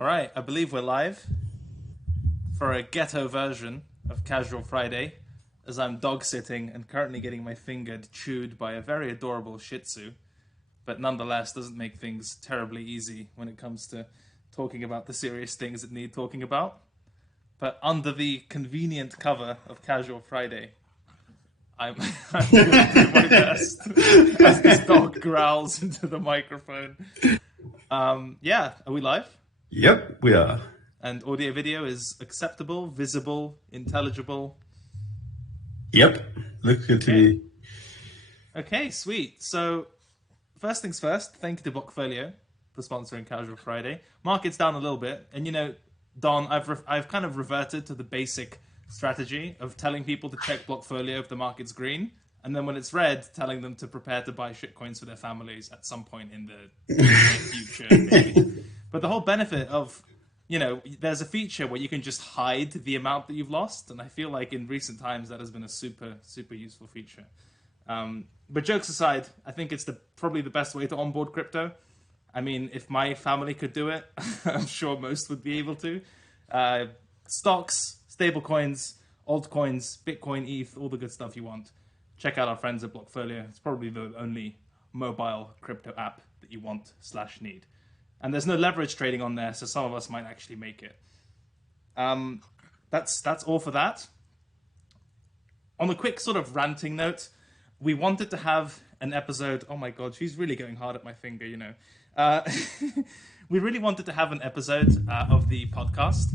All right, I believe we're live for a ghetto version of Casual Friday, as I'm dog sitting and currently getting my finger chewed by a very adorable Shih Tzu, but nonetheless doesn't make things terribly easy when it comes to talking about the serious things that need talking about. But under the convenient cover of Casual Friday, I'm going to do my best as this dog growls into the microphone. Yeah, are we live? Yep, we are. And audio video is acceptable, visible, intelligible. Yep, looks good to me. Okay, sweet. So, first things first, thank you to Blockfolio for sponsoring Casual Friday. Market's down a little bit, and you know, Don, I've kind of reverted to the basic strategy of telling people to check Blockfolio if the market's green, and then when it's red, telling them to prepare to buy shitcoins for their families at some point in the near future, maybe. But the whole benefit of, you know, there's a feature where you can just hide the amount that you've lost, and I feel like in recent times that has been a super, super useful feature. But jokes aside, I think it's probably the best way to onboard crypto. I mean, if my family could do it, I'm sure most would be able to. Stocks, stablecoins, altcoins, Bitcoin, ETH, all the good stuff you want. Check out our friends at Blockfolio. It's probably the only mobile crypto app that you want/need. And there's no leverage trading on there, so some of us might actually make it. That's all for that. On a quick sort of ranting note, we wanted to have an episode. Oh my god, she's really going hard at my finger, you know. We really wanted to have an episode of the podcast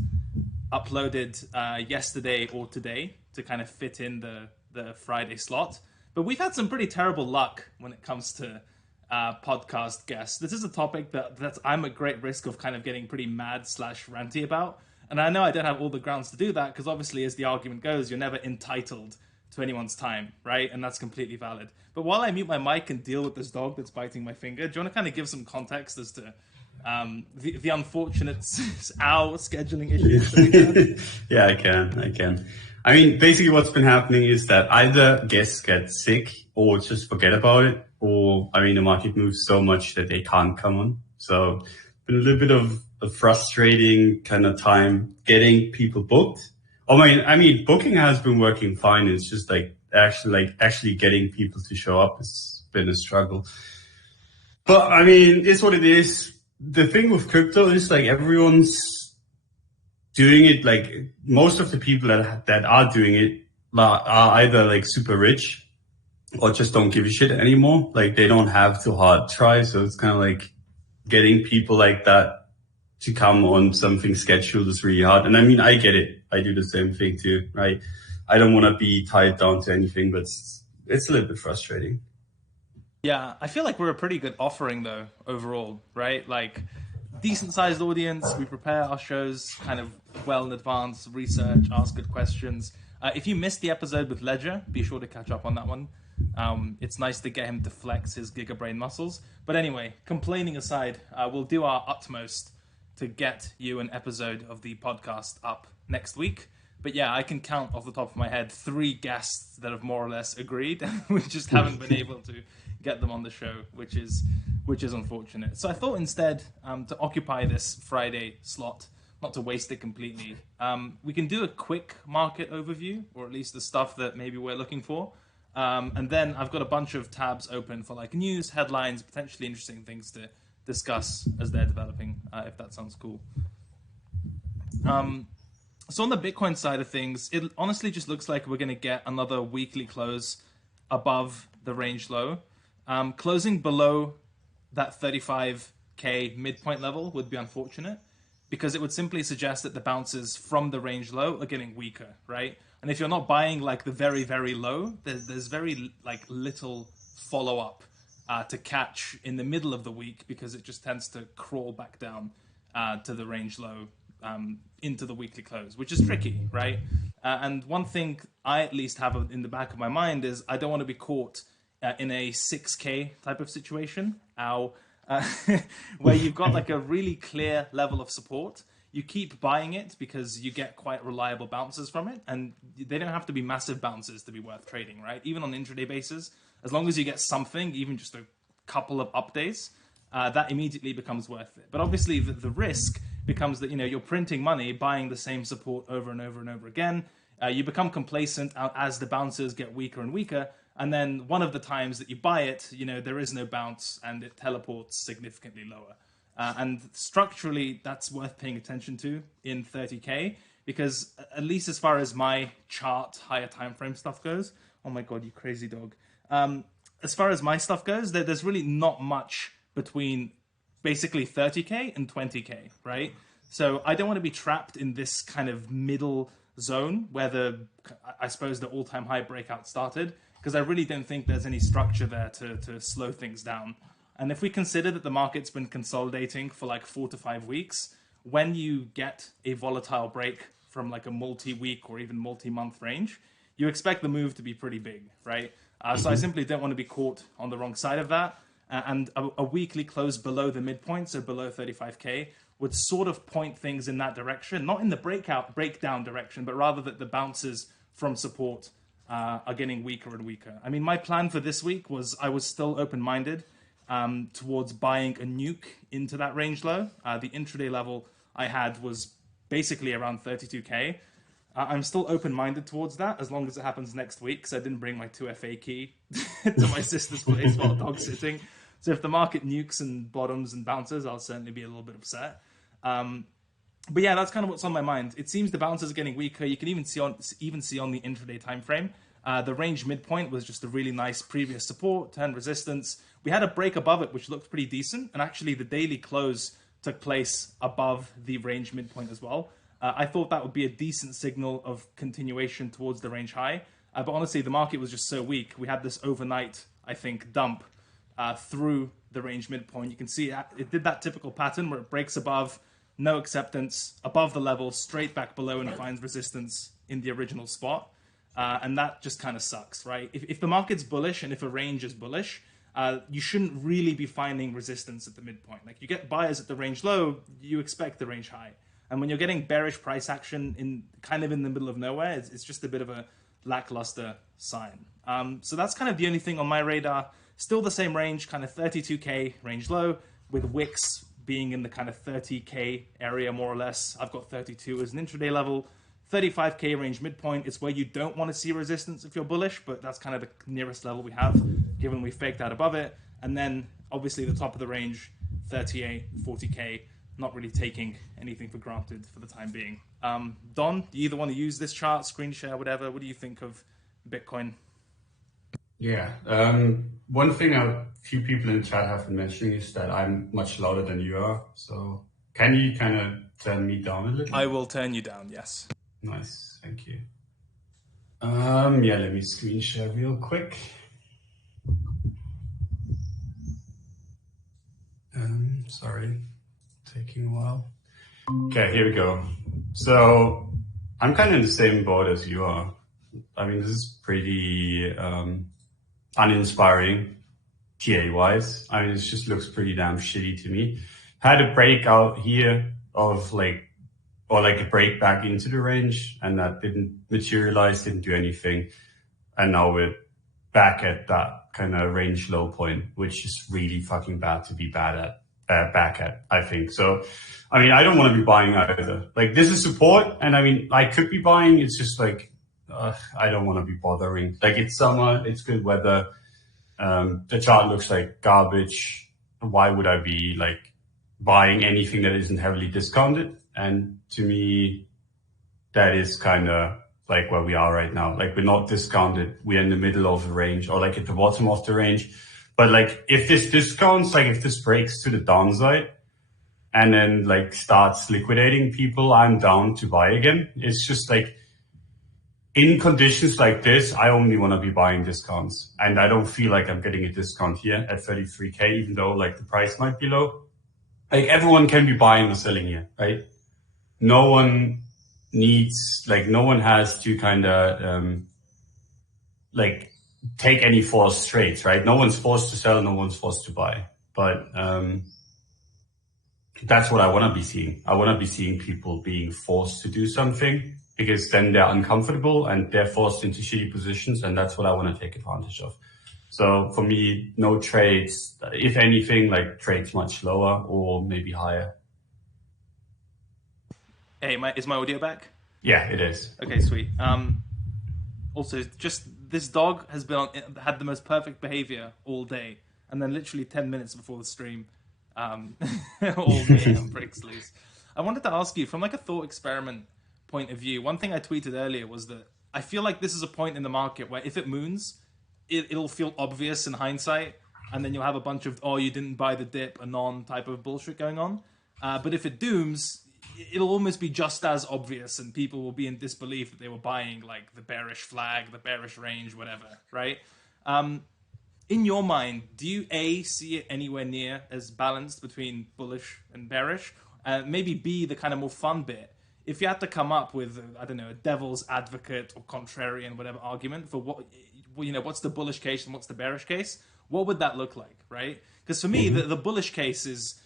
uploaded yesterday or today to kind of fit in the Friday slot. But we've had some pretty terrible luck when it comes to podcast guests. This is a topic that I'm at great risk of kind of getting pretty mad/ranty about. And I know I don't have all the grounds to do that because obviously, as the argument goes, you're never entitled to anyone's time, right? And that's completely valid. But while I mute my mic and deal with this dog that's biting my finger, do you want to kind of give some context as to the unfortunate scheduling issues that we've had? Yeah, I can. I mean, basically what's been happening is that either guests get sick or just forget about it, or, I mean, the market moves so much that they can't come on. So been a little bit of a frustrating kind of time getting people booked. I mean, booking has been working fine. It's just actually getting people to show up has been a struggle. But I mean, it's what it is. The thing with crypto is like everyone's doing it. Like most of the people that are doing it are either like super rich or just don't give a shit anymore. Like they don't have to hard try. So it's kind of like getting people like that to come on something scheduled is really hard. And I mean, I get it. I do the same thing too, right? I don't want to be tied down to anything, but it's a little bit frustrating. Yeah, I feel like we're a pretty good offering though, overall, right? Like, decent sized audience, we prepare our shows kind of well in advance, research, ask good questions. If you missed the episode with Ledger, be sure to catch up on that one. It's nice to get him to flex his gigabrain muscles. But anyway, complaining aside, we'll do our utmost to get you an episode of the podcast up next week. But yeah, I can count off the top of my head 3 guests that have more or less agreed. We just haven't been able to get them on the show, which is unfortunate. So I thought instead to occupy this Friday slot, not to waste it completely, we can do a quick market overview, or at least the stuff that maybe we're looking for. And then I've got a bunch of tabs open for like news, headlines, potentially interesting things to discuss as they're developing, if that sounds cool. So on the Bitcoin side of things, it honestly just looks like we're going to get another weekly close above the range low. Closing below that 35K midpoint level would be unfortunate because it would simply suggest that the bounces from the range low are getting weaker, right? And if you're not buying like the very, very low, there's very like little follow-up to catch in the middle of the week because it just tends to crawl back down to the range low into the weekly close, which is tricky, right? And one thing I at least have in the back of my mind is I don't want to be caught in a 6K type of situation, where you've got like a really clear level of support. You keep buying it because you get quite reliable bounces from it, and they don't have to be massive bounces to be worth trading, right? Even on an intraday basis, as long as you get something, even just a couple of up days, that immediately becomes worth it. But obviously the risk becomes that, you're printing money, buying the same support over and over and over again. You become complacent as the bounces get weaker and weaker. And then one of the times that you buy it, there is no bounce and it teleports significantly lower. And structurally, that's worth paying attention to in 30K, because at least as far as my chart, higher time frame stuff goes, oh my God, you crazy dog. As far as my stuff goes, there's really not much between basically 30K and 20K, right? So I don't want to be trapped in this kind of middle zone where I suppose the all-time high breakout started, because I really don't think there's any structure there to slow things down. And if we consider that the market's been consolidating for like 4 to 5 weeks, when you get a volatile break from like a multi-week or even multi-month range, you expect the move to be pretty big, right? So I simply don't want to be caught on the wrong side of that. And a weekly close below the midpoint, so below 35K, would sort of point things in that direction, not in the breakdown direction, but rather that the bounces from support are getting weaker and weaker. I mean, my plan for this week was I was still open-minded towards buying a nuke into that range low. The intraday level I had was basically around 32K. I'm still open-minded towards that as long as it happens next week, because I didn't bring my 2FA key to my sister's place while dog sitting. So if the market nukes and bottoms and bounces, I'll certainly be a little bit upset. But yeah, that's kind of what's on my mind. It seems the bounces are getting weaker. You can even see on the intraday time frame. The range midpoint was just a really nice previous support, turned resistance. We had a break above it, which looked pretty decent. And actually, the daily close took place above the range midpoint as well. I thought that would be a decent signal of continuation towards the range high. But honestly, the market was just so weak. We had this overnight, I think, dump through the range midpoint. You can see it did that typical pattern where it breaks above, no acceptance, above the level, straight back below and finds resistance in the original spot. And that just kind of sucks, right? If the market's bullish and if a range is bullish, you shouldn't really be finding resistance at the midpoint. Like, you get buyers at the range low, you expect the range high. And when you're getting bearish price action in the middle of nowhere, it's just a bit of a lackluster sign. So that's kind of the only thing on my radar. Still the same range, kind of 32K range low, with wicks being in the kind of 30K area more or less. I've got 32 as an intraday level. 35K range midpoint is where you don't want to see resistance if you're bullish, but that's kind of the nearest level we have, given we faked out above it. And then obviously the top of the range, 38, 40K, not really taking anything for granted for the time being. Don, do you either want to use this chart, screen share, whatever? What do you think of Bitcoin? Yeah. One thing a few people in the chat have been mentioning is that I'm much louder than you are. So can you kind of turn me down a little? I will turn you down, yes. Nice, thank you. Yeah, let me screen share real quick. Sorry, taking a while. Okay, here we go. So I'm kind of in the same boat as you are. I mean, this is pretty uninspiring TA-wise. I mean, it just looks pretty damn shitty to me. Had a breakout here of a break back into the range, and that didn't materialize, didn't do anything. And now we're back at that kind of range low point, which is really fucking bad to be back at, I think. So, I mean, I don't want to be buying either. Like, this is support, and I mean, I could be buying. It's just like, I don't want to be bothering. Like, it's summer, it's good weather. The chart looks like garbage. Why would I be like buying anything that isn't heavily discounted? And to me, that is kind of like where we are right now. Like, we're not discounted. We're in the middle of the range, or like at the bottom of the range. But like, if this discounts, like if this breaks to the downside and then like starts liquidating people, I'm down to buy again. It's just like, in conditions like this, I only want to be buying discounts. And I don't feel like I'm getting a discount here at 33K, even though like the price might be low. Like, everyone can be buying or selling here, right? No one has to kind of like take any forced trades, right? No one's forced to sell, no one's forced to buy. But that's what I want to be seeing. I want to be seeing people being forced to do something, because then they're uncomfortable and they're forced into shitty positions, and that's what I want to take advantage of. So for me, no trades. If anything, like trades much lower or maybe higher. Hey, is my audio back? Yeah, it is. Okay, sweet. Also, just this dog has had the most perfect behavior all day, and then literally 10 minutes before the stream, um, all day and breaks loose. I wanted to ask you from like a thought experiment point of view. One thing I tweeted earlier was that I feel like this is a point in the market where if it moons, it'll feel obvious in hindsight, and then you'll have a bunch of you didn't buy the dip, anon type of bullshit going on. But if it dooms, it'll almost be just as obvious, and people will be in disbelief that they were buying like the bearish flag, the bearish range, whatever, right? In your mind, do you see it anywhere near as balanced between bullish and bearish? Maybe B, the kind of more fun bit. If you had to come up with, I don't know, a devil's advocate or contrarian, whatever argument for what's the bullish case and what's the bearish case, what would that look like, right? Because for me, the bullish case is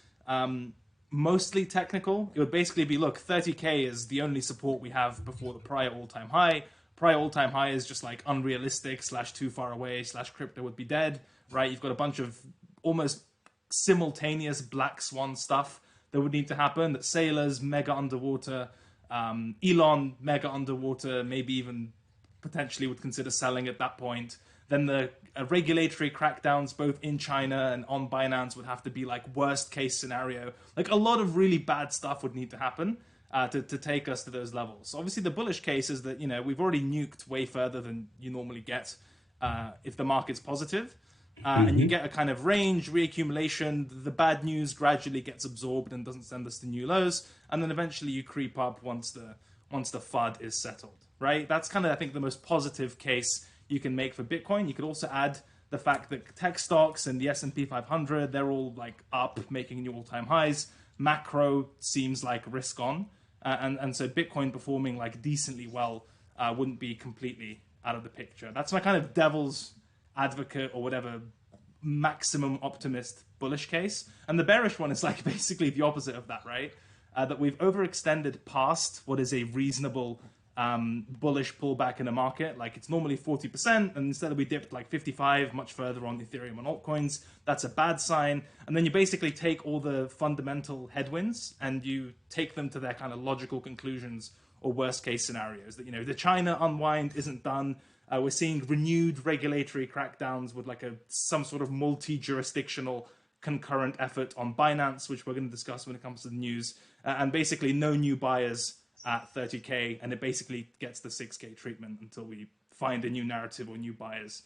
mostly technical. It would basically be, look, 30K is the only support we have before the prior all-time high. Prior all-time high is just like unrealistic / too far away / crypto would be dead, right? You've got a bunch of almost simultaneous black swan stuff that would need to happen. That Sailors mega underwater, Elon mega underwater, maybe even potentially would consider selling at that point. Then the regulatory crackdowns both in China and on Binance would have to be like worst case scenario. Like a lot of really bad stuff would need to happen to take us to those levels. Obviously, the bullish case is that, we've already nuked way further than you normally get if the market's positive. And you get a kind of range, reaccumulation. The bad news gradually gets absorbed and doesn't send us to new lows. And then eventually you creep up once the FUD is settled, right? That's kind of, I think, the most positive case you can make for Bitcoin. You could also add the fact that tech stocks and the S&P 500, they're all like up, making new all-time highs. Macro seems like risk on. And so Bitcoin performing like decently well wouldn't be completely out of the picture. That's my kind of devil's advocate or whatever maximum optimist bullish case. And the bearish one is like basically the opposite of that, right? That we've overextended past what is a reasonable bullish pullback in a market. Like it's normally 40%, and instead we dipped like 55, much further on Ethereum and altcoins. That's a bad sign. And then you basically take all the fundamental headwinds and you take them to their kind of logical conclusions or worst case scenarios. That, the China unwind isn't done. We're seeing renewed regulatory crackdowns with like some sort of multi-jurisdictional concurrent effort on Binance, which we're going to discuss when it comes to the news. And basically no new buyers at 30K, and it basically gets the 6K treatment until we find a new narrative or new buyers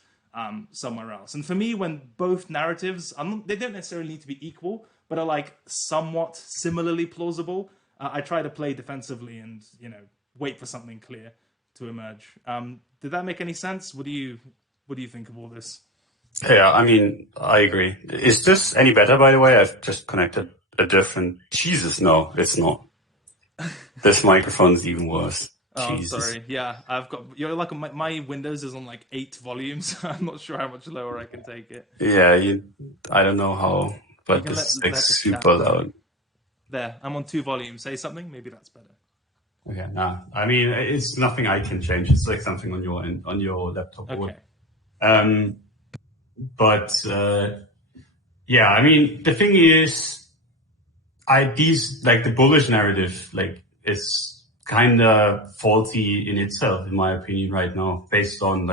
somewhere else. And for me, when both narratives, they don't necessarily need to be equal, but are like somewhat similarly plausible, I try to play defensively and, wait for something clear to emerge. Did that make any sense? What do you think of all this? Yeah, I mean, I agree. Is this any better, by the way? I've just connected a different... Jesus, no, it's not. This microphone's even worse. Oh, Jesus. sorry. Yeah, you're like, my Windows is on like 8 volumes. I'm not sure how much lower I can take it. Yeah, I don't know how, but this is like super loud. There, I'm on 2 volumes. Say something, maybe that's better. Okay, nah. I mean, it's nothing I can change. It's like something on your end, on your laptop. Okay. Yeah, I mean, the thing is, the bullish narrative, is kind of faulty in itself, in my opinion, right now, based on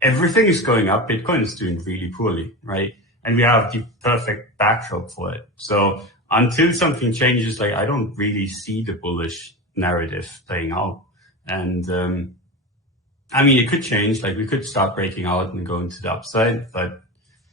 everything is going up. Bitcoin is doing really poorly, right? And we have the perfect backdrop for it. So until something changes, I don't really see the bullish narrative playing out. And, I mean, it could change, we could start breaking out and going to the upside, but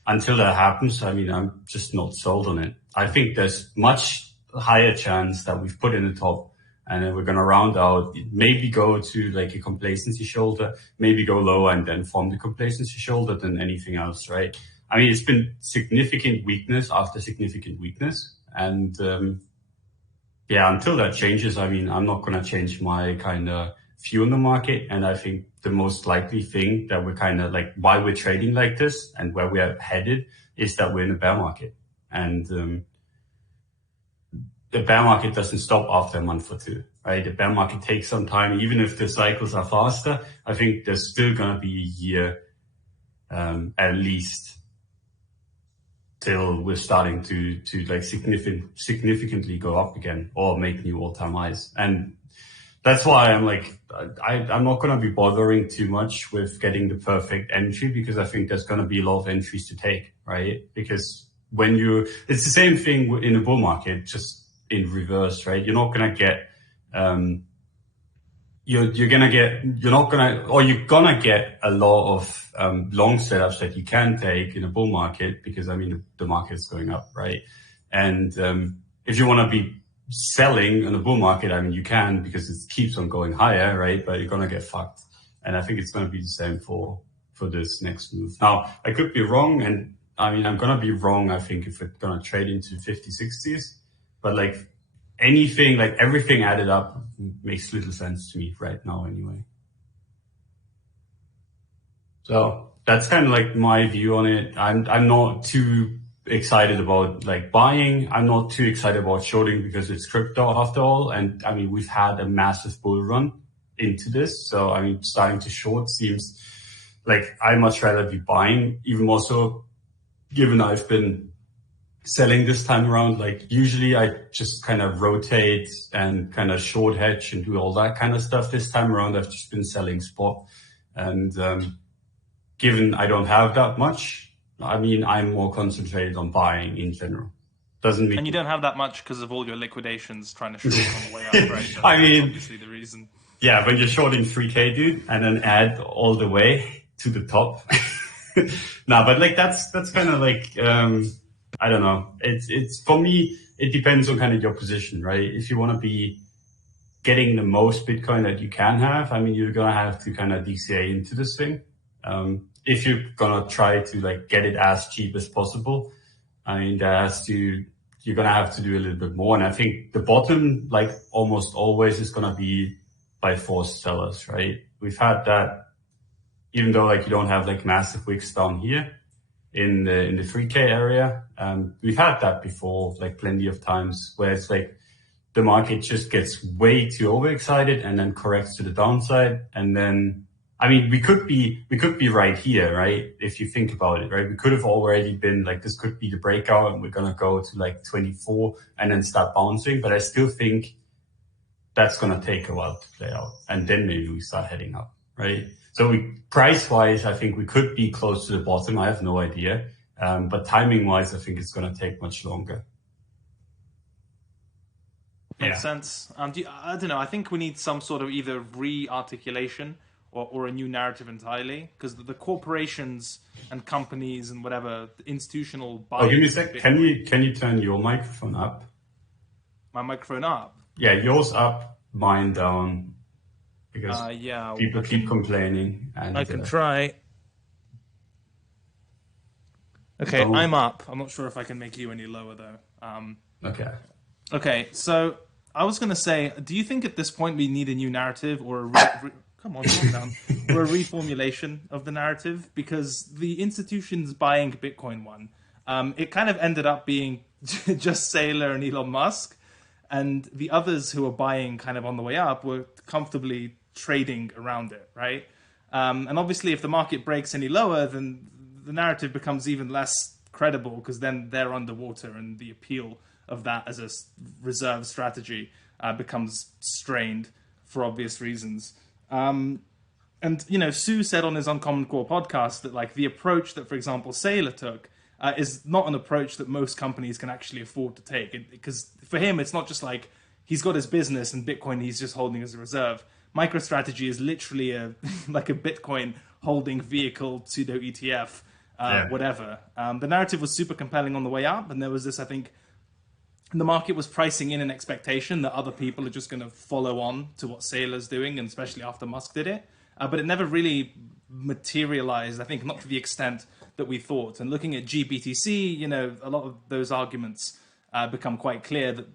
until that happens, I mean, I'm just not sold on it. I think there's much higher chance that we've put in the top and then we're going to round out, maybe go to a complacency shoulder, maybe go lower and then form the complacency shoulder than anything else, right? I mean, it's been significant weakness after significant weakness. And, until that changes, I mean, I'm not going to change my kind of view on the market. And I think the most likely thing that we're kind of why we're trading like this and where we are headed is that we're in a bear market. And the bear market doesn't stop after a month or two, right? The bear market takes some time. Even if the cycles are faster, I think there's still going to be a year at least till we're starting to like significantly go up again or make new all-time highs. And that's why I'm like, I'm not going to be bothering too much with getting the perfect entry, because I think there's going to be a lot of entries to take, right? Because it's the same thing in a bull market, just in reverse, right? You're not going to get, you're gonna get a lot of long setups that you can take in a bull market, because I mean the market is going up, right? And if you want to be selling in a bull market, I mean you can, because it keeps on going higher, right? But you're gonna get fucked, and I think it's gonna be the same for this next move. Now I could be wrong, and I mean I'm gonna be wrong. I think if it's gonna trade into 50, 60s, but like anything, like everything added up makes little sense to me right now anyway. So that's kind of like my view on it. I'm not too excited about like buying. I'm not too excited about shorting, because it's crypto after all. And I mean, we've had a massive bull run into this. So I mean, starting to short seems like I'd much rather be buying, even more so given I've been selling this time around. Like usually I just kind of rotate and kind of short hedge and do all that kind of stuff. This time around I've just been selling spot, and given I don't have that much, I mean I'm more concentrated on buying in general. Doesn't mean. And you don't have that much because of all your liquidations trying to short on the way up, right? So I mean, that's obviously the reason. Yeah, when you're shorting 3K, dude, and then add all the way to the top. No, but like that's kind of like I don't know. It's for me, it depends on kind of your position, right? If you want to be getting the most Bitcoin that you can have, I mean, you're gonna have to kind of DCA into this thing. If you're gonna try to like get it as cheap as possible, I mean, you're gonna have to do a little bit more. And I think the bottom, like almost always, is gonna be by forced sellers, right? We've had that, even though like you don't have like massive wicks down here in the 3K area. We've had that before, like plenty of times, where it's like the market just gets way too overexcited and then corrects to the downside. And then, I mean, we could be right here, right? If you think about it, right? We could have already been like, this could be the breakout and we're going to go to like 24 and then start bouncing. But I still think that's going to take a while to play out. And then maybe we start heading up, right? So price wise, I think we could be close to the bottom. I have no idea. But timing wise, I think it's going to take much longer. Makes sense. I don't know. I think we need some sort of either re-articulation or a new narrative entirely, because the corporations and companies and whatever, the institutional buying. Oh, give me a sec. Can you turn your microphone up? My microphone up? Yeah, yours up, mine down. Because people keep complaining. And I can try. Okay, I'm up. I'm not sure if I can make you any lower though. Okay, so I was going to say, do you think at this point we need a new narrative or come on, calm down, or a reformulation of the narrative? Because the institutions buying Bitcoin one, it kind of ended up being just Saylor and Elon Musk, and the others who were buying kind of on the way up were comfortably trading around it, right? And obviously if the market breaks any lower, then the narrative becomes even less credible, because then they're underwater and the appeal of that as a reserve strategy becomes strained for obvious reasons. And, you know, Sue said on his Uncommon Core podcast that like the approach that, for example, Saylor took is not an approach that most companies can actually afford to take. Because for him, it's not just like he's got his business and Bitcoin he's just holding as a reserve. MicroStrategy is literally like a Bitcoin holding vehicle, pseudo ETF, whatever. The narrative was super compelling on the way up, and there was this, I think, the market was pricing in an expectation that other people are just going to follow on to what Saylor's doing, and especially after Musk did it. But it never really materialized, I think, not to the extent that we thought. And looking at GBTC, you know, a lot of those arguments become quite clear that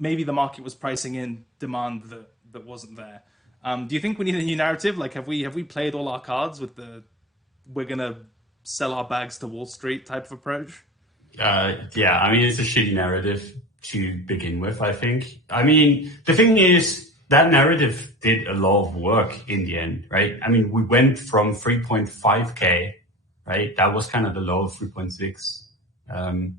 maybe the market was pricing in demand that wasn't there. Do you think we need a new narrative? Like, have we played all our cards with the we're going to sell our bags to Wall Street type of approach? Yeah, I mean, it's a shitty narrative to begin with, I think. I mean, the thing is, that narrative did a lot of work in the end, right? I mean, we went from 3.5K, right? That was kind of the low of 3.6. to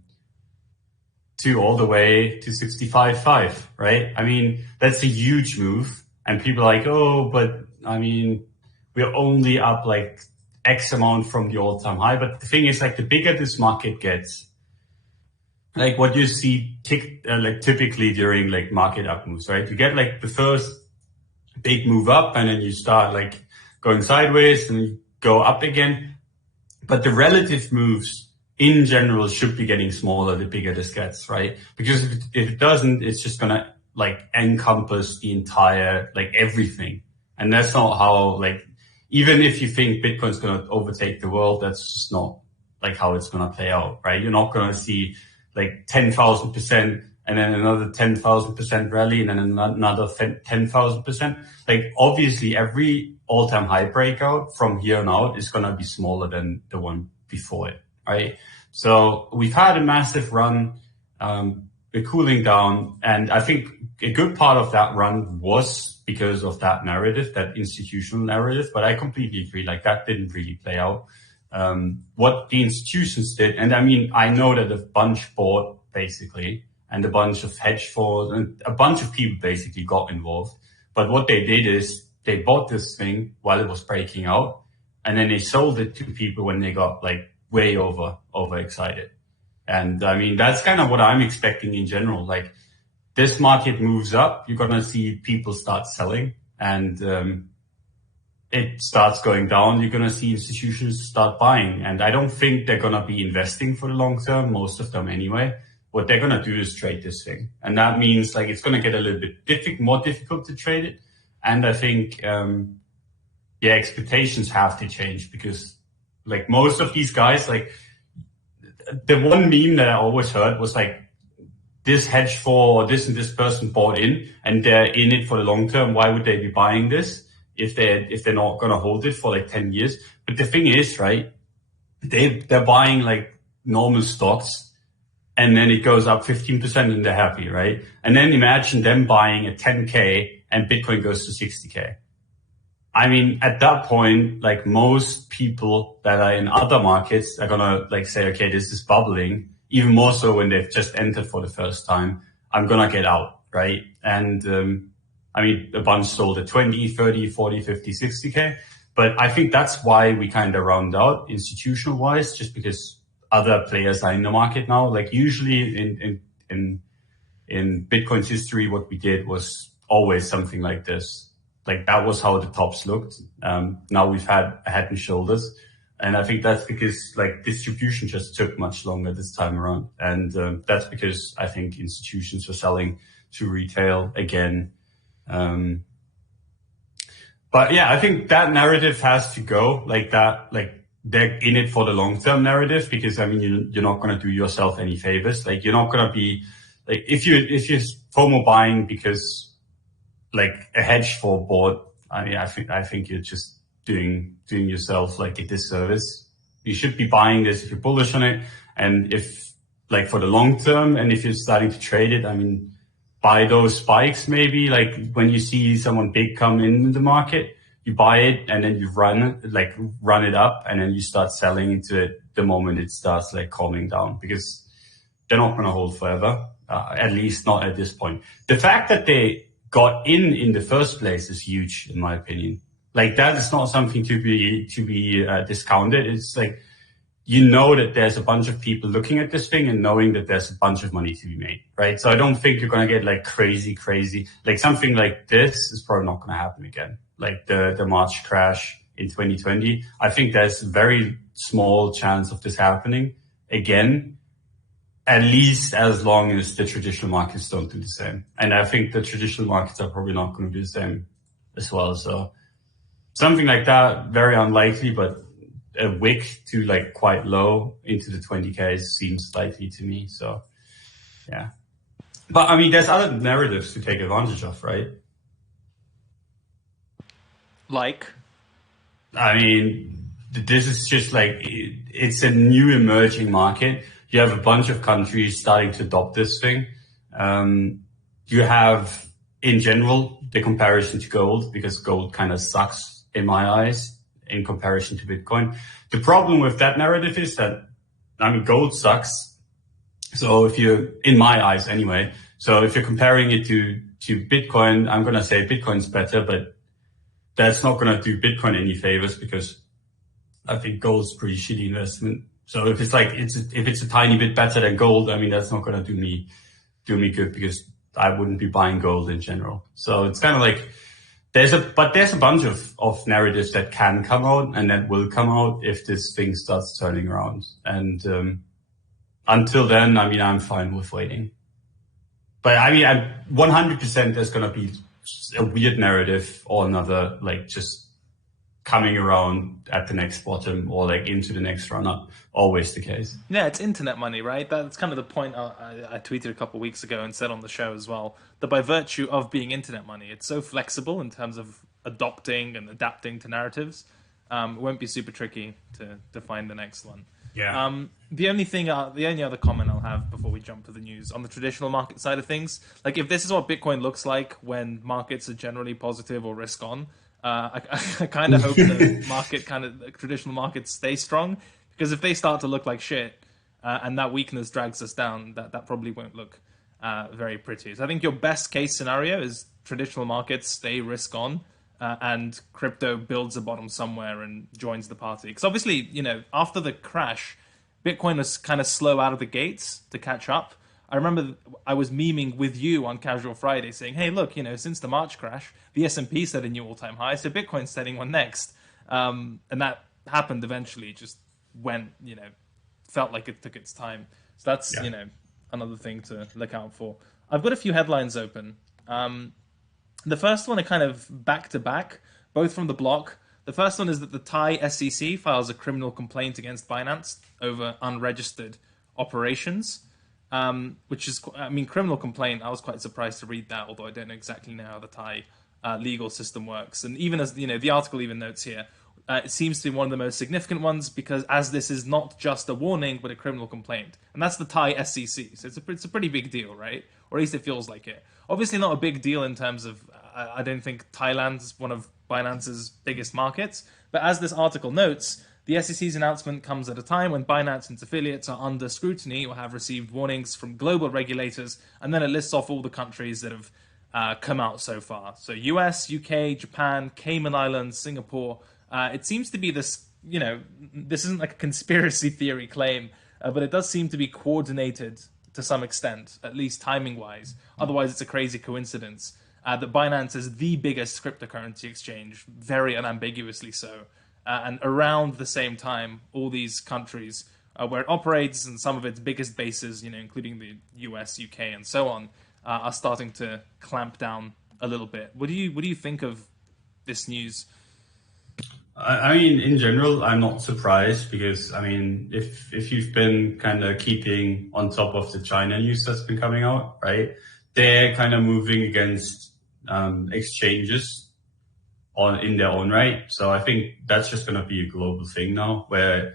all the way to 65.5, right? I mean, that's a huge move. And people are like, oh, but I mean, we're only up like X amount from the all-time high. But the thing is, like, the bigger this market gets, like what you see like typically during like market up moves, right? You get like the first big move up and then you start like going sideways and you go up again. But the relative moves in general should be getting smaller the bigger this gets, right? Because if it doesn't, it's just gonna like encompass the entire, like everything. And that's not how, like, even if you think Bitcoin's gonna overtake the world, that's just not like how it's gonna play out, right? You're not gonna see like 10,000% and then another 10,000% rally and then another 10,000%. Like obviously every all-time high breakout from here on out is gonna be smaller than the one before it, right? So we've had a massive run, we're cooling down, and I think a good part of that run was because of that narrative, that institutional narrative, but I completely agree, like that didn't really play out. What the institutions did, and I mean, I know that a bunch bought basically, and a bunch of hedge funds, and a bunch of people basically got involved, but what they did is they bought this thing while it was breaking out, and then they sold it to people when they got like way overexcited. And I mean, that's kind of what I'm expecting in general. Like this market moves up, you're going to see people start selling, and it starts going down, you're going to see institutions start buying. And I don't think they're going to be investing for the long term, most of them anyway. What they're going to do is trade this thing. And that means like it's going to get a little bit more difficult to trade it. And I think, expectations have to change, because like most of these guys, like the one meme that I always heard was like, this hedge for this and this person bought in and they're in it for the long term. Why would they be buying this if they're not going to hold it for like 10 years? But the thing is, right, they're buying like normal stocks and then it goes up 15% and they're happy, right? And then imagine them buying at 10K and Bitcoin goes to 60K. I mean, at that point, like most people that are in other markets are going to like say, okay, this is bubbling, even more so when they've just entered for the first time. I'm going to get out, right? And I mean, a bunch sold at 20, 30, 40, 50, 60K. But I think that's why we kind of round out institutional wise, just because other players are in the market now. Like usually in Bitcoin's history, what we did was always something like this. Like that was how the tops looked. Now we've had a head and shoulders. And I think that's because like distribution just took much longer this time around. And that's because I think institutions are selling to retail again. But yeah, I think that narrative has to go, like that, like they're in it for the long-term narrative, because I mean, you're not going to do yourself any favors. Like you're not going to be like, if you're FOMO buying because like a hedge fund board, I mean, I think you're just doing yourself like a disservice. You should be buying this if you're bullish on it. And if like for the long term, and if you're starting to trade it, I mean, buy those spikes maybe, like when you see someone big come in the market, you buy it and then you run it up and then you start selling into it the moment it starts like calming down, because they're not going to hold forever, at least not at this point. The fact that they got in the first place is huge, in my opinion. Like that is not something to be discounted. It's like, you know that there's a bunch of people looking at this thing and knowing that there's a bunch of money to be made, right? So I don't think you're going to get like crazy, like something like this is probably not going to happen again. Like the March crash in 2020. I think there's a very small chance of this happening again, at least as long as the traditional markets don't do the same. And I think the traditional markets are probably not going to do the same as well. So something like that, very unlikely, but a wick to like quite low into the 20K seems likely to me. So yeah. But I mean, there's other narratives to take advantage of, right? Like? I mean, this is just like, it's a new emerging market. You have a bunch of countries starting to adopt this thing. You have, in general, the comparison to gold, because gold kind of sucks in my eyes in comparison to Bitcoin. The problem with that narrative is that, I mean, gold sucks, So if you're, in my eyes anyway, so if you're comparing it to Bitcoin, I'm going to say Bitcoin's better, but that's not going to do Bitcoin any favors because I think gold's a pretty shitty investment. So if it's like, if it's a tiny bit better than gold, I mean, that's not going to do me good because I wouldn't be buying gold in general. So it's kind of like, there's a bunch of narratives that can come out and that will come out if this thing starts turning around. And, until then, I mean, I'm fine with waiting. But I mean, 100% there's going to be a weird narrative or another, like just coming around at the next bottom or like into the next run up. Always the case. Yeah, it's internet money, right? That's kind of the point I tweeted a couple of weeks ago and said on the show as well, that by virtue of being internet money, it's so flexible in terms of adopting and adapting to narratives. It won't be super tricky to find the next one. Yeah. The only other comment I'll have before we jump to the news on the traditional market side of things, like if this is what Bitcoin looks like when markets are generally positive or risk on, I kind of hope the traditional markets stay strong, because if they start to look like shit and that weakness drags us down, that probably won't look very pretty. So I think your best case scenario is traditional markets stay risk on. And crypto builds a bottom somewhere and joins the party. Because obviously, after the crash, Bitcoin was kind of slow out of the gates to catch up. I remember I was memeing with you on Casual Friday saying, hey, look, since the March crash, the S&P set a new all-time high, so Bitcoin's setting one next. And that happened eventually, just went, felt like it took its time. So that's, another thing to look out for. I've got a few headlines open. The first one are kind of back-to-back, both from the block. The first one is that the Thai SEC files a criminal complaint against Binance over unregistered operations, which is, criminal complaint. I was quite surprised to read that, although I don't know exactly know how the Thai legal system works. And even as, the article even notes here, it seems to be one of the most significant ones because as this is not just a warning, but a criminal complaint. And that's the Thai SEC. So it's a pretty big deal, right? Or at least it feels like it. Obviously not a big deal in terms of, I don't think Thailand's one of Binance's biggest markets. But as this article notes, the SEC's announcement comes at a time when Binance and its affiliates are under scrutiny or have received warnings from global regulators. And then it lists off all the countries that have come out so far. So US, UK, Japan, Cayman Islands, Singapore. It seems to be this, this isn't like a conspiracy theory claim, but it does seem to be coordinated to some extent, at least timing-wise. Otherwise, it's a crazy coincidence that Binance is the biggest cryptocurrency exchange, very unambiguously so. And around the same time, all these countries where it operates and some of its biggest bases, including the US, UK, and so on, are starting to clamp down a little bit. What do you think of this news? I mean, in general, I'm not surprised because, if you've been kind of keeping on top of the China news that's been coming out, right, they're kind of moving against exchanges in their own right. So I think that's just going to be a global thing now where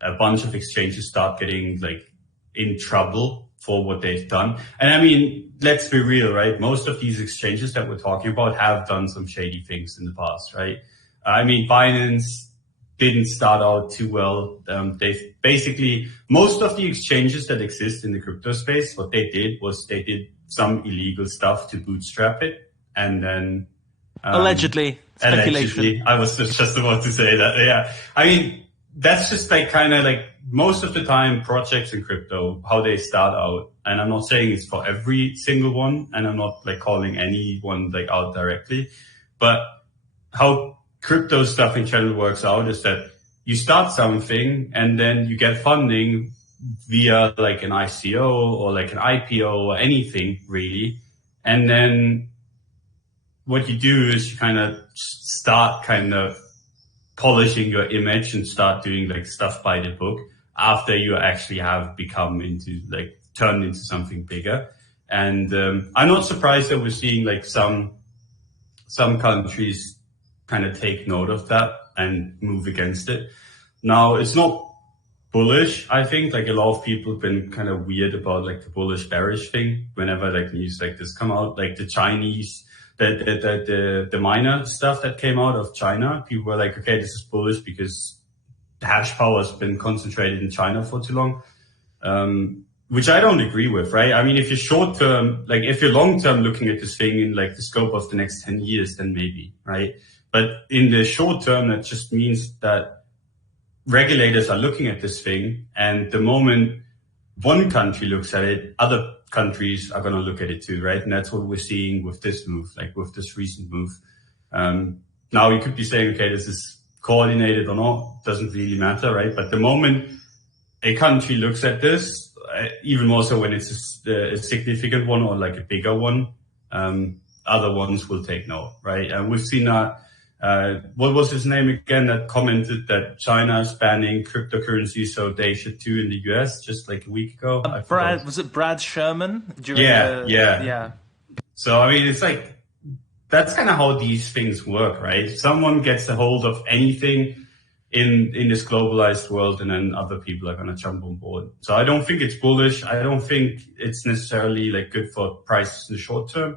a bunch of exchanges start getting like in trouble for what they've done. And let's be real, right? Most of these exchanges that we're talking about have done some shady things in the past, right? Binance didn't start out too well. They basically, most of the exchanges that exist in the crypto space, what they did was they did some illegal stuff to bootstrap it. And then Allegedly. Speculation. I was just about to say that. Yeah. That's just like kind of like most of the time projects in crypto, how they start out. And I'm not saying it's for every single one. And I'm not like calling anyone like out directly, but how crypto stuff in general works out is that you start something and then you get funding via like an ICO or like an IPO or anything really. And then what you do is you kind of start kind of polishing your image and start doing like stuff by the book after you actually have become turned into something bigger. And I'm not surprised that we're seeing like some countries kind of take note of that and move against it. Now, it's not bullish, I think. Like a lot of people have been kind of weird about like the bullish bearish thing whenever like news like this come out. Like the Chinese, the miner stuff that came out of China, people were like, okay, this is bullish because the hash power has been concentrated in China for too long. which I don't agree with, right? I mean, if you're short term, like if you're long term looking at this thing in like the scope of the next 10 years, then maybe, right? But in the short term, that just means that regulators are looking at this thing, and the moment one country looks at it, other countries are going to look at it too, right? And that's what we're seeing with this move, like with this recent move. Now you could be saying, okay, this is coordinated or not, doesn't really matter, right? But the moment a country looks at this, even more so when it's a significant one or like a bigger one, other ones will take note, right? And we've seen that. What was his name again that commented that China is banning cryptocurrency, so they should too in the US just like a week ago? Was it Brad Sherman? Yeah. So, I mean, it's like, that's kind of how these things work, right? Someone gets a hold of anything in this globalized world, and then other people are going to jump on board. So I don't think it's bullish. I don't think it's necessarily like good for prices in the short term.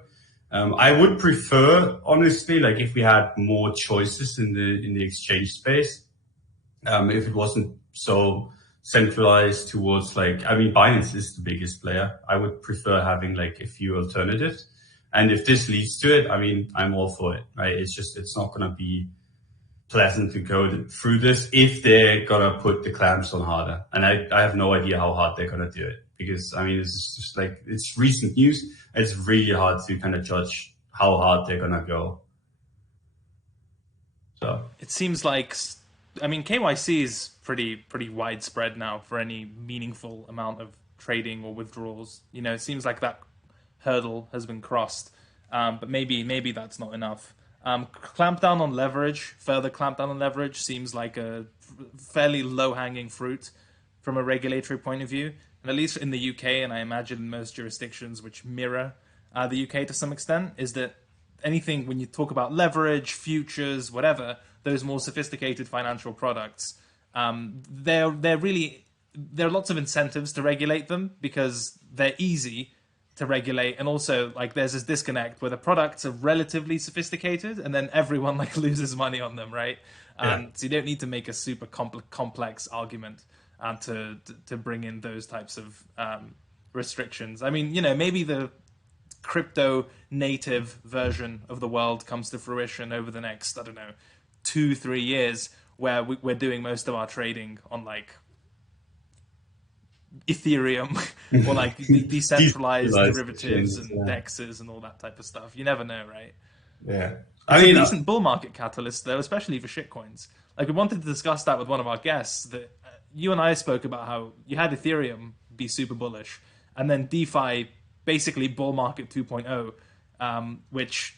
I would prefer, honestly, like if we had more choices in the exchange space, if it wasn't so centralized towards like, I mean, Binance is the biggest player. I would prefer having like a few alternatives. And if this leads to it, I mean, I'm all for it, right? It's not going to be pleasant to go through this if they're going to put the clamps on harder. And I have no idea how hard they're going to do it, because I mean, it's just like, it's recent news. It's really hard to kind of judge how hard they're going to go. So it seems like, I mean, KYC is pretty widespread now for any meaningful amount of trading or withdrawals. You know, it seems like that hurdle has been crossed, but maybe that's not enough. Further clampdown on leverage seems like a fairly low-hanging fruit from a regulatory point of view, and at least in the UK, and I imagine in most jurisdictions which mirror the UK to some extent, is that anything when you talk about leverage, futures, whatever, those more sophisticated financial products, there are lots of incentives to regulate them because they're easy to regulate, and also like there's this disconnect where the products are relatively sophisticated and then everyone like loses money on them, right? So you don't need to make a super complex argument to bring in those types of restrictions. I mean, you know, maybe the crypto native version of the world comes to fruition over the next, I don't know, 2-3 years, where we're doing most of our trading on like Ethereum or like decentralized derivatives and DEXs and all that type of stuff. You never know, right? Yeah. It's a decent bull market catalyst, though, especially for shitcoins. Like, we wanted to discuss that with one of our guests, that you and I spoke about how you had Ethereum be super bullish, and then DeFi, basically bull market 2.0, which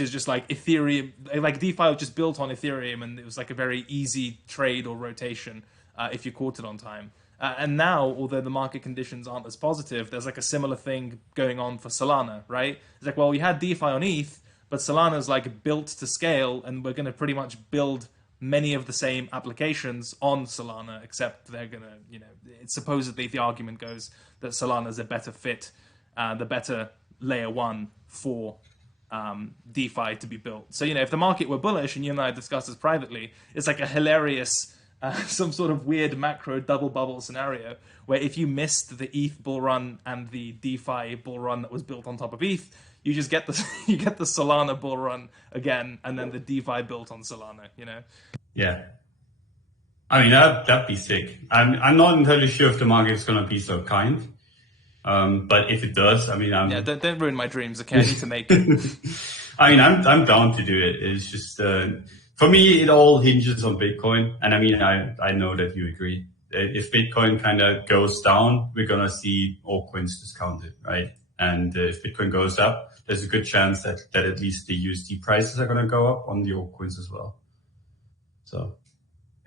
is just like Ethereum, like DeFi was just built on Ethereum, and it was like a very easy trade or rotation if you caught it on time. And now, although the market conditions aren't as positive, there's like a similar thing going on for Solana, right? It's like, well, we had DeFi on ETH, but Solana's like built to scale, and we're going to pretty much build many of the same applications on Solana, except they're going to, you know, it's supposedly the argument goes that Solana's a better fit, the better layer one for DeFi to be built. So, you know, if the market were bullish, and you and I discussed this privately, it's like a hilarious some sort of weird macro double bubble scenario where if you missed the ETH bull run and the DeFi bull run that was built on top of ETH, you just get the Solana bull run again, and then the DeFi built on Solana. You know? Yeah. I mean, that'd be sick. I'm not entirely sure if the market is going to be so kind, but if it does, I mean, don't ruin my dreams. Okay, I need to make it. I mean, I'm down to do it. It's just. For me, it all hinges on Bitcoin. And I mean, I know that you agree. If Bitcoin kind of goes down, we're going to see altcoins discounted, right? And if Bitcoin goes up, there's a good chance that at least the USD prices are going to go up on the altcoins as well. So,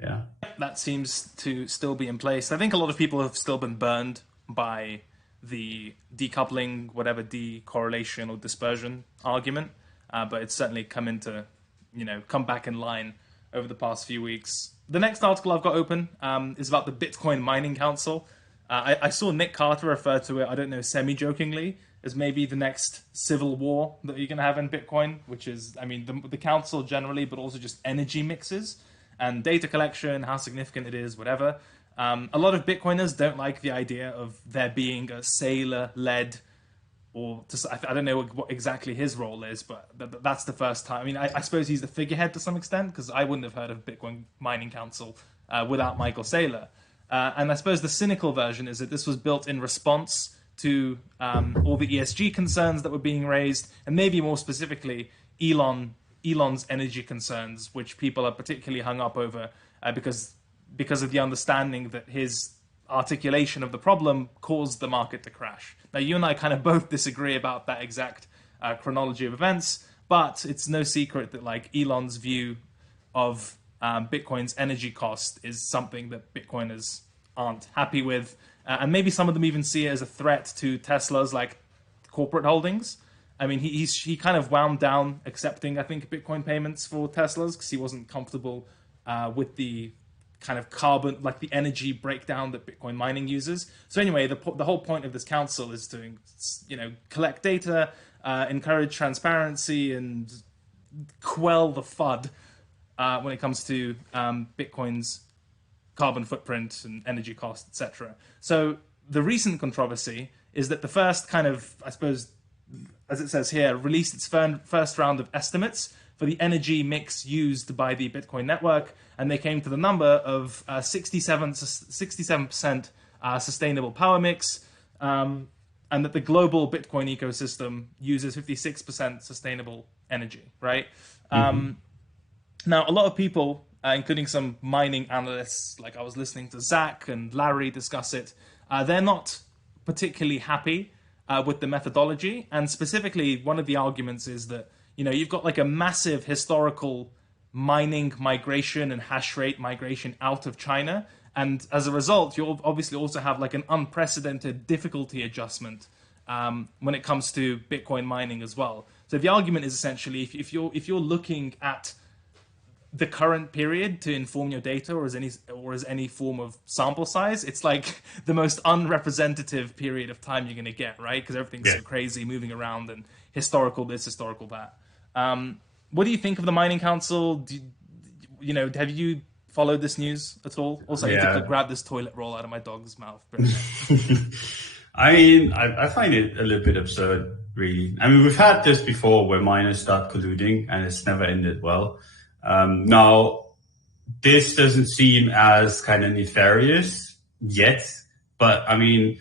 yeah. That seems to still be in place. I think a lot of people have still been burned by the decoupling, whatever decorrelation or dispersion argument. But it's certainly come back in line over the past few weeks. The next article I've got open is about the Bitcoin Mining Council. I saw Nick Carter refer to it, I don't know, semi-jokingly, as maybe the next civil war that you're going to have in Bitcoin, which is, I mean, the council generally, but also just energy mixes and data collection, how significant it is, whatever. A lot of Bitcoiners don't like the idea of there being a Saylor-led, or I don't know what exactly his role is, but that's the first time. I mean, I suppose he's the figurehead to some extent, because I wouldn't have heard of Bitcoin Mining Council without Michael Saylor. And I suppose the cynical version is that this was built in response to all the ESG concerns that were being raised, and maybe more specifically, Elon's energy concerns, which people are particularly hung up over because of the understanding that his articulation of the problem caused the market to crash. Now, you and I kind of both disagree about that exact chronology of events, but it's no secret that like Elon's view of Bitcoin's energy cost is something that Bitcoiners aren't happy with, and maybe some of them even see it as a threat to Tesla's like corporate holdings. I mean, he kind of wound down accepting, I think, Bitcoin payments for Teslas because he wasn't comfortable with the kind of carbon, like the energy breakdown that Bitcoin mining uses. So anyway, the whole point of this council is to, collect data, encourage transparency, and quell the FUD when it comes to Bitcoin's carbon footprint and energy cost, etc. So the recent controversy is that the first kind of, I suppose, as it says here, released its first round of estimates for the energy mix used by the Bitcoin network, and they came to the number of 67% sustainable power mix, and that the global Bitcoin ecosystem uses 56% sustainable energy, right? Mm-hmm. Now, a lot of people, including some mining analysts, like I was listening to Zach and Larry discuss it, they're not particularly happy with the methodology. And specifically, one of the arguments is that, you've got like a massive historical mining migration and hash rate migration out of China. And as a result, you'll obviously also have like an unprecedented difficulty adjustment when it comes to Bitcoin mining as well. So the argument is essentially, if you're looking at the current period to inform your data, or as any form of sample size, it's like the most unrepresentative period of time you're going to get, right? Because everything's so crazy, moving around, and historical this, historical that. What do you think of the Mining Council? Have you followed this news at all? Also, I need to grab this toilet roll out of my dog's mouth. I mean, I find it a little bit absurd, really. I mean, we've had this before where miners start colluding, and it's never ended well. Now, this doesn't seem as kind of nefarious yet, but I mean,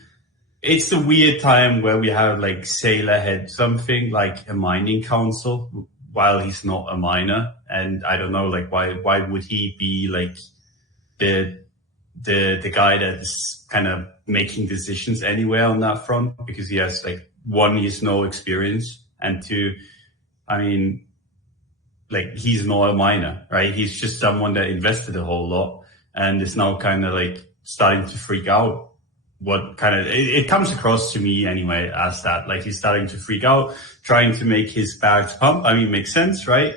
it's a weird time where we have like Saylor head something like a mining council while he's not a miner. And I don't know, like, why would he be like the guy that's kind of making decisions anywhere on that front? Because he has like, one, he has no experience, and two, I mean, like, he's not a miner, right? He's just someone that invested a whole lot and is now kind of like starting to freak out. What kind of, it comes across to me anyway as that, like, he's starting to freak out, trying to make his bags pump. I mean, makes sense, right?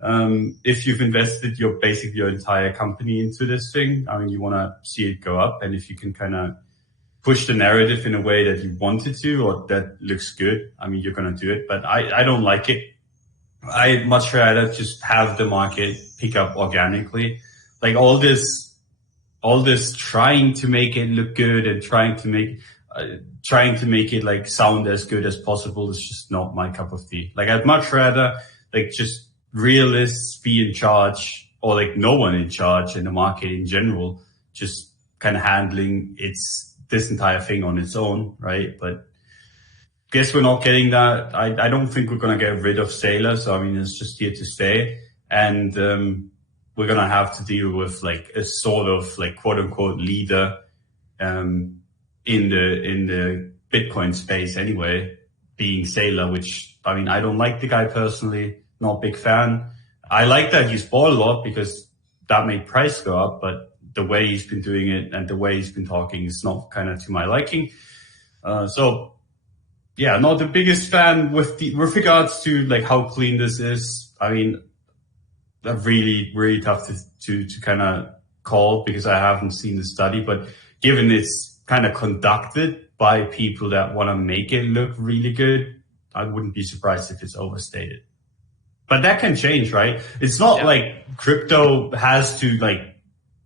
If you've invested your entire company into this thing, I mean, you want to see it go up. And if you can kind of push the narrative in a way that you wanted to, or that looks good, I mean, you're going to do it. But I don't like it. I'd much rather just have the market pick up organically. Like all this trying to make it look good and trying to make it like sound as good as possible is just not my cup of tea. Like, I'd much rather like just realists be in charge, or like no one in charge in the market in general, just kind of handling this entire thing on its own, right? But guess we're not getting that. I don't think we're going to get rid of Saylor. So, I mean, it's just here to stay. And we're going to have to deal with like a sort of like quote unquote leader in the Bitcoin space anyway, being Saylor, which, I mean, I don't like the guy personally, not a big fan. I like that he's bought a lot because that made price go up, but the way he's been doing it and the way he's been talking is not kind of to my liking. Yeah, not the biggest fan with regards to like how clean this is. I mean, really, really tough to kind of call because I haven't seen the study, but given it's kind of conducted by people that want to make it look really good, I wouldn't be surprised if it's overstated. But that can change, right? It's not like crypto has to like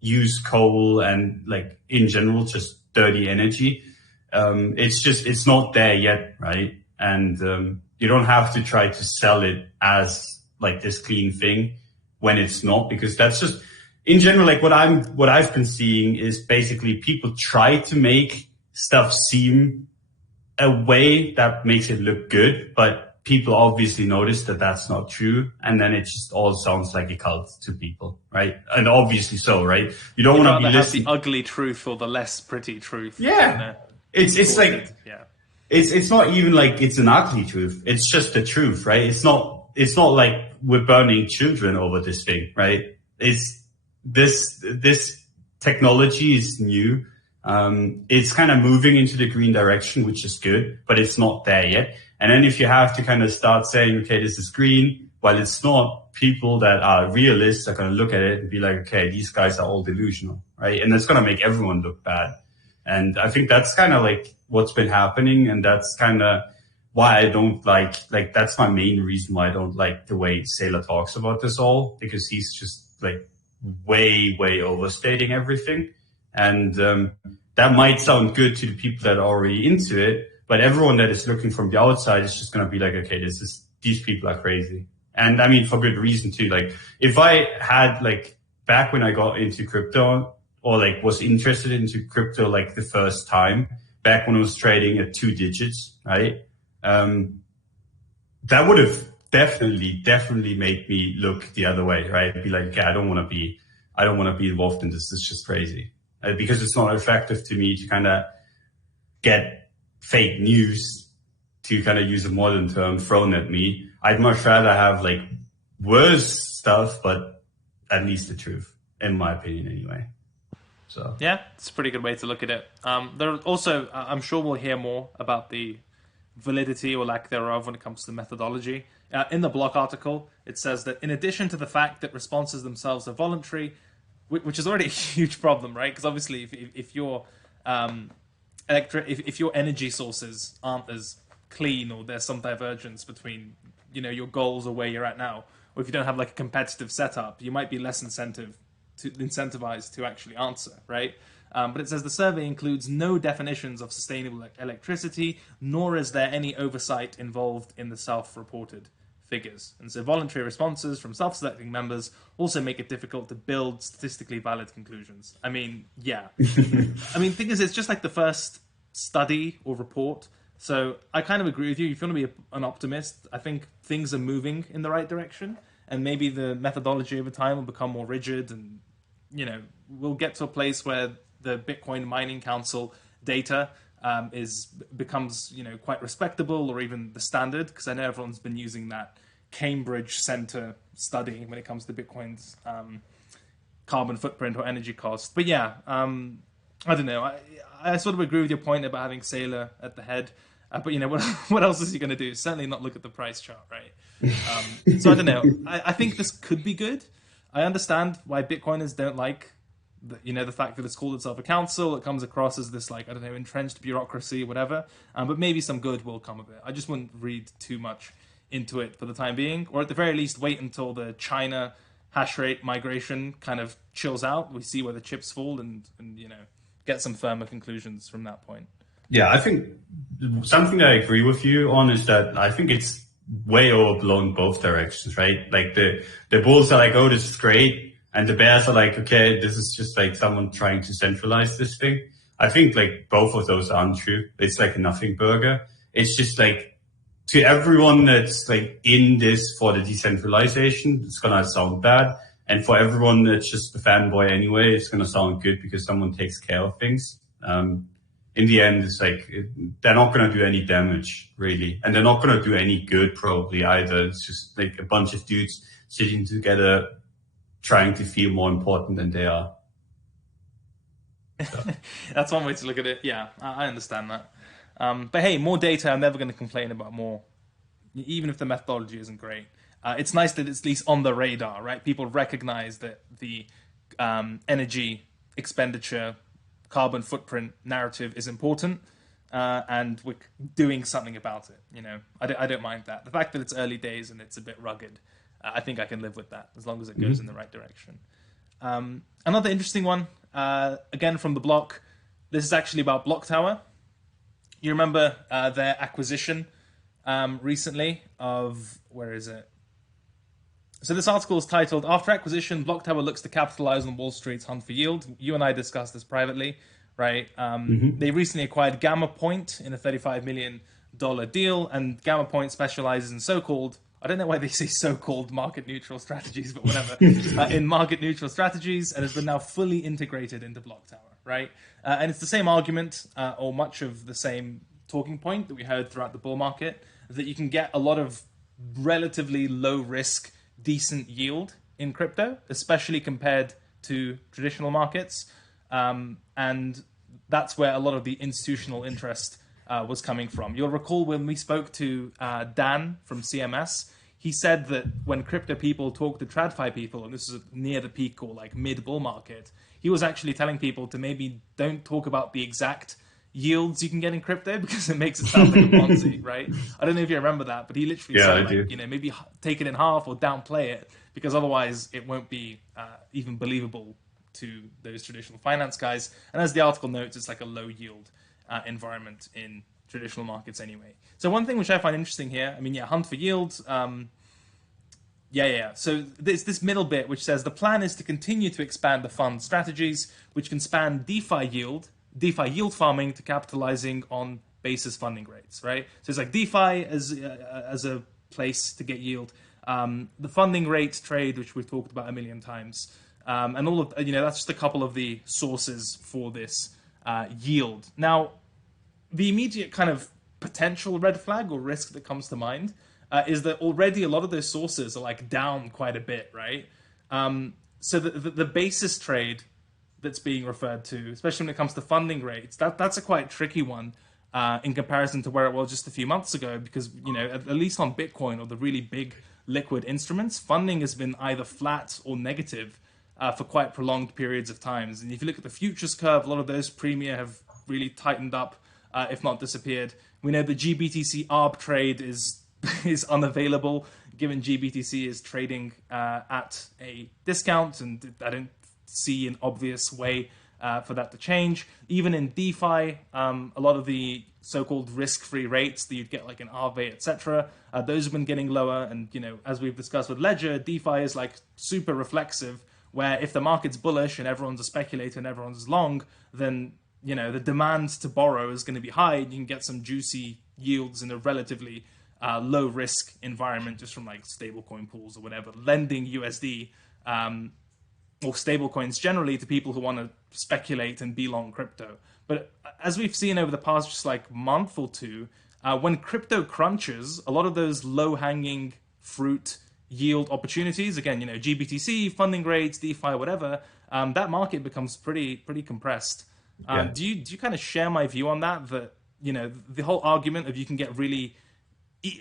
use coal and like in general just dirty energy. It's not there yet, right? And you don't have to try to sell it as like this clean thing when it's not, because that's just in general like what I've been seeing is basically people try to make stuff seem a way that makes it look good, but people obviously notice that that's not true, and then it just all sounds like a cult to people, right? And obviously so, right? You don't want to be listening. Have the ugly truth or the less pretty truth. Yeah, it's like yeah. It's not even like it's an ugly truth. It's just the truth, right? It's not like we're burning children over this thing, right? It's this technology is new. It's kind of moving into the green direction, which is good, but it's not there yet. And then if you have to kind of start saying, okay, this is green, while it's not, people that are realists are going to look at it and be like, okay, these guys are all delusional, right? And that's going to make everyone look bad. And I think that's kind of like what's been happening. And that's kind of why I don't like that's my main reason why I don't like the way Saylor talks about this all, because he's just like way overstating everything. And that might sound good to the people that are already into it, but everyone that is looking from the outside is just going to be like, okay, these people are crazy. And I mean, for good reason too. Like if I had like back when I got into crypto, or like was interested into crypto like the first time, back when I was trading at 2 digits, right? That would have definitely made me look the other way, right? Be like, okay, I don't want to be involved in this. It's just crazy. Because it's not effective to me to kind of get fake news, to kind of use a modern term, thrown at me. I'd much rather have like worse stuff, but at least the truth, in my opinion anyway. So yeah, it's a pretty good way to look at it. There are also, I'm sure we'll hear more about the validity or lack thereof when it comes to the methodology. In the blog article, it says that in addition to the fact that responses themselves are voluntary, which is already a huge problem, right? Because obviously, if your if your energy sources aren't as clean, or there's some divergence between your goals or where you're at now, or if you don't have like a competitive setup, you might be less incentivized to actually answer, right? But it says the survey includes no definitions of sustainable electricity, nor is there any oversight involved in the self-reported figures. And so voluntary responses from self-selecting members also make it difficult to build statistically valid conclusions. I mean, yeah. I mean, the thing is, it's just like the first study or report. So I kind of agree with you. If you want to be an optimist, I think things are moving in the right direction. And maybe the methodology over time will become more rigid, and we'll get to a place where the Bitcoin Mining Council data becomes quite respectable, or even the standard, because I know everyone's been using that Cambridge Center study when it comes to Bitcoin's carbon footprint or energy cost. But yeah, I don't know. I sort of agree with your point about having Saylor at the head. But what else is he going to do? Certainly not look at the price chart, right? So I don't know. I think this could be good. I understand why Bitcoiners don't like the fact that it's called itself a council. It comes across as this like, I don't know, entrenched bureaucracy, whatever. But maybe some good will come of it. I just wouldn't read too much into it for the time being, or at the very least wait until the China hash rate migration kind of chills out. We see where the chips fall, and get some firmer conclusions from that point. Yeah, I think something that I agree with you on is that I think it's way overblown both directions, right? Like the bulls are like, oh, this is great. And the bears are like, okay, this is just like someone trying to centralize this thing. I think like both of those are untrue. It's like a nothing burger. It's just like to everyone that's like in this for the decentralization, it's going to sound bad. And for everyone that's just a fanboy anyway, it's going to sound good because someone takes care of things. In the end, it's like they're not going to do any damage, really. And they're not going to do any good, probably, either. It's just like a bunch of dudes sitting together trying to feel more important than they are. So. That's one way to look at it. Yeah, I understand that. But hey, more data, I'm never going to complain about more, even if the methodology isn't great. It's nice that it's at least on the radar, right? People recognize that the energy expenditure, carbon footprint narrative is important, and we're doing something about it. I don't mind that. The fact that it's early days and it's a bit rugged, I think I can live with that as long as it goes in the right direction. Another interesting one, again from the block. This is actually about Block Tower. You remember their acquisition recently of, where is it? So this article is titled, After Acquisition, Block Tower Looks to Capitalize on Wall Street's Hunt for Yield. You and I discussed this privately, right? They recently acquired Gamma Point in a $35 million deal, and Gamma Point specializes in so-called, I don't know why they say so-called market-neutral strategies, but whatever, in market-neutral strategies, and has been now fully integrated into Block Tower, right? And it's the same argument, or much of the same talking point that we heard throughout the bull market, that you can get a lot of relatively low-risk, decent yield in crypto, especially compared to traditional markets. And that's where a lot of the institutional interest was coming from. You'll recall when we spoke to Dan from CMS, he said that when crypto people talk to TradFi people, and this is near the peak or like mid-bull market, he was actually telling people to maybe don't talk about the exact yields you can get in crypto because it makes it sound like a Ponzi, right? I don't know if you remember that, but he literally said, like, you know, maybe take it in half or downplay it because otherwise it won't be even believable to those traditional finance guys. And as the article notes, it's like a low yield environment in traditional markets anyway. So one thing which I find interesting here, I mean, hunt for yield. So there's this middle bit which says the plan is to continue to expand the fund strategies, which can span DeFi yield farming to capitalizing on basis funding rates, right? So it's like DeFi as a place to get yield, the funding rate trade, which we've talked about a million times, and all of, you know, that's just a couple of the sources for this yield. Now, the immediate kind of potential red flag or risk that comes to mind is that already a lot of those sources are like down quite a bit, right? So the basis trade that's being referred to, especially when it comes to funding rates, that's a quite tricky one in comparison to where it was just a few months ago, because, you know, at least on Bitcoin or the really big liquid instruments, funding has been either flat or negative for quite prolonged periods of times. And if you look at the futures curve, a lot of those premia have really tightened up, if not disappeared. We know the GBTC ARB trade is unavailable, given GBTC is trading at a discount, and I don't see an obvious way for that to change. Even in DeFi, a lot of the so-called risk-free rates that you'd get like in Aave, etc., those have been getting lower. And, you know, as we've discussed with Ledger, DeFi is like super reflexive, where if the market's bullish and everyone's a speculator and everyone's long, then, you know, the demand to borrow is going to be high, and you can get some juicy yields in a relatively low risk environment just from like stablecoin pools or whatever, lending USD or stablecoins generally to people who want to speculate and be long crypto. But as we've seen over the past just like month or two, when crypto crunches, a lot of those low hanging fruit yield opportunities, again, you know, GBTC, funding rates, DeFi, whatever, that market becomes pretty compressed. Do you kind of share my view on that? That, you know, the whole argument of you can get really,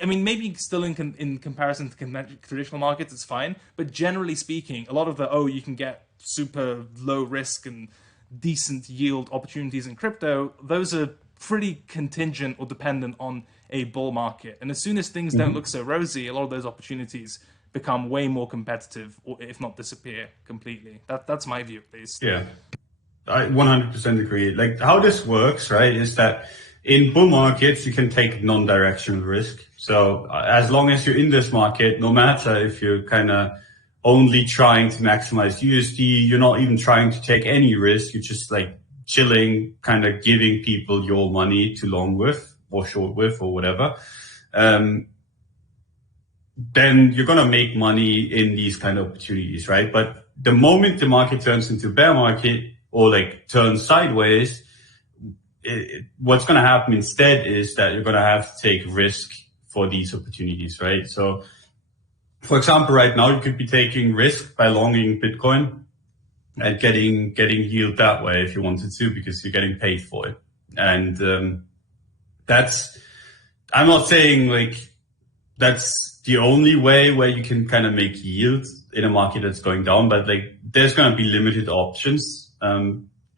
I mean, maybe still in comparison to traditional markets, it's fine. But generally speaking, a lot of you can get super low risk and decent yield opportunities in crypto, those are pretty contingent or dependent on a bull market. And as soon as things don't look so rosy, a lot of those opportunities become way more competitive, or if not disappear completely. That's my view, at least. Yeah, I 100% agree. Like how this works, right, is that in bull markets, you can take non-directional risk. So as long as you're in this market, no matter if you're kind of only trying to maximize USD, you're not even trying to take any risk. You're just like chilling, kind of giving people your money to long with or short with or whatever. Then you're going to make money in these kind of opportunities, right? But the moment the market turns into a bear market or like turns sideways, what's going to happen instead is that you're going to have to take risk for these opportunities, right? So, for example, right now you could be taking risk by longing Bitcoin and getting yield that way if you wanted to, because you're getting paid for it. And I'm not saying like that's the only way where you can kind of make yield in a market that's going down, but like there's going to be limited options.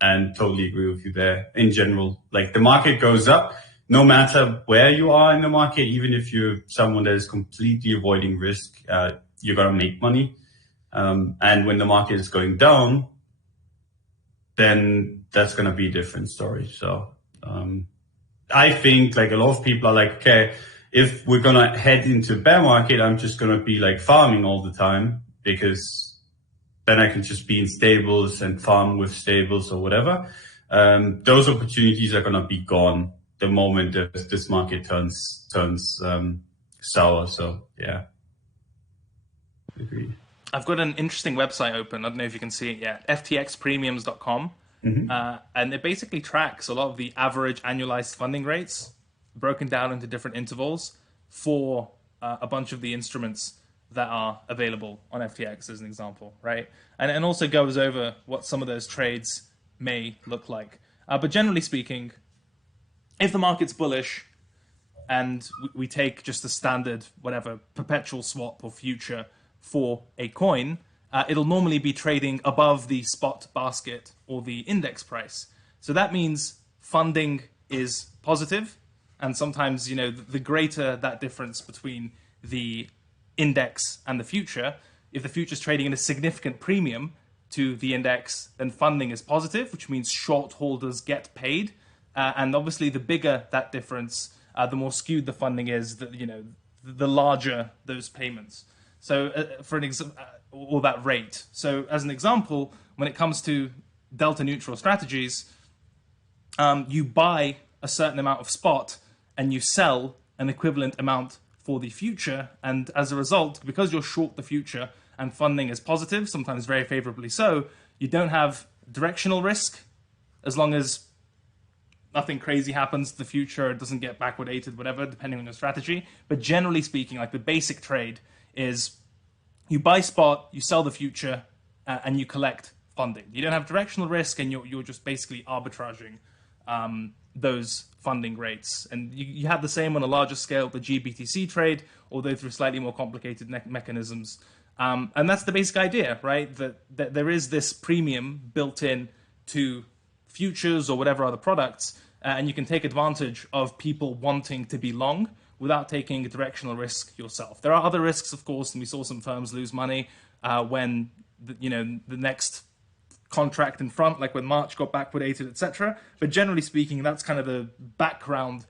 And totally agree with you there. In general, like the market goes up, no matter where you are in the market, even if you're someone that is completely avoiding risk, you're going to make money. And when the market is going down, then that's going to be a different story. So I think like a lot of people are like, okay, if we're going to head into bear market, I'm just going to be like farming all the time, because then I can just be in stables and farm with stables or whatever. Those opportunities are going to be gone the moment that this market turns sour. So yeah, agreed. I've got an interesting website open. I don't know if you can see it yet. ftxpremiums.com. And it basically tracks a lot of the average annualized funding rates broken down into different intervals for a bunch of the instruments that are available on FTX, as an example, right? And also goes over what some of those trades may look like. But generally speaking, if the market's bullish and we take just the standard, whatever, perpetual swap or future for a coin, it'll normally be trading above the spot basket or the index price. So that means funding is positive, and sometimes, you know, the greater that difference between the index and the future, if the future is trading at a significant premium to the index, then funding is positive, which means short holders get paid. And obviously, the bigger that difference, the more skewed the funding is, the larger those payments. So for an or that rate. So as an example, when it comes to delta neutral strategies, you buy a certain amount of spot and you sell an equivalent amount for the future. And as a result, because you're short the future and funding is positive, sometimes very favorably so, you don't have directional risk as long as nothing crazy happens to the future, it doesn't get backwardated, whatever, depending on your strategy. But generally speaking, like the basic trade is you buy spot, you sell the future, and you collect funding. You don't have directional risk, and you're just basically arbitraging those funding rates. And you have the same on a larger scale, the GBTC trade, although through slightly more complicated mechanisms. And that's the basic idea, right? That there is this premium built in to futures or whatever other products, and you can take advantage of people wanting to be long without taking a directional risk yourself. There are other risks, of course, and we saw some firms lose money when the next contract in front, like when March got backwardated, etc. But generally speaking, that's kind of the background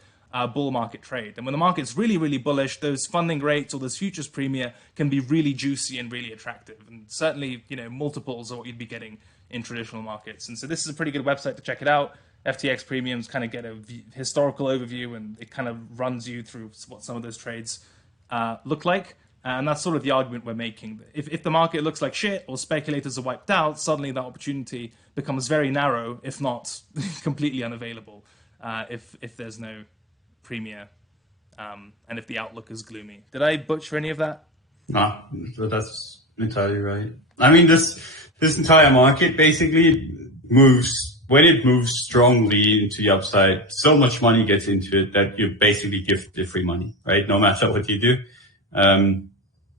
bull market trade. And when the market's really, really bullish, those funding rates or those futures premia can be really juicy and really attractive. And certainly, multiples of what you'd be getting in traditional markets. And so this is a pretty good website to check it out. FTX Premiums kind of get a historical overview, and it kind of runs you through what some of those trades look like. And that's sort of the argument we're making. If the market looks like shit or speculators are wiped out, suddenly that opportunity becomes very narrow, if not completely unavailable, if there's no premium and if the outlook is gloomy. Did I butcher any of that? No, that's entirely right. I mean, this entire market basically when it moves strongly into the upside, so much money gets into it that you basically give the free money, right? No matter what you do.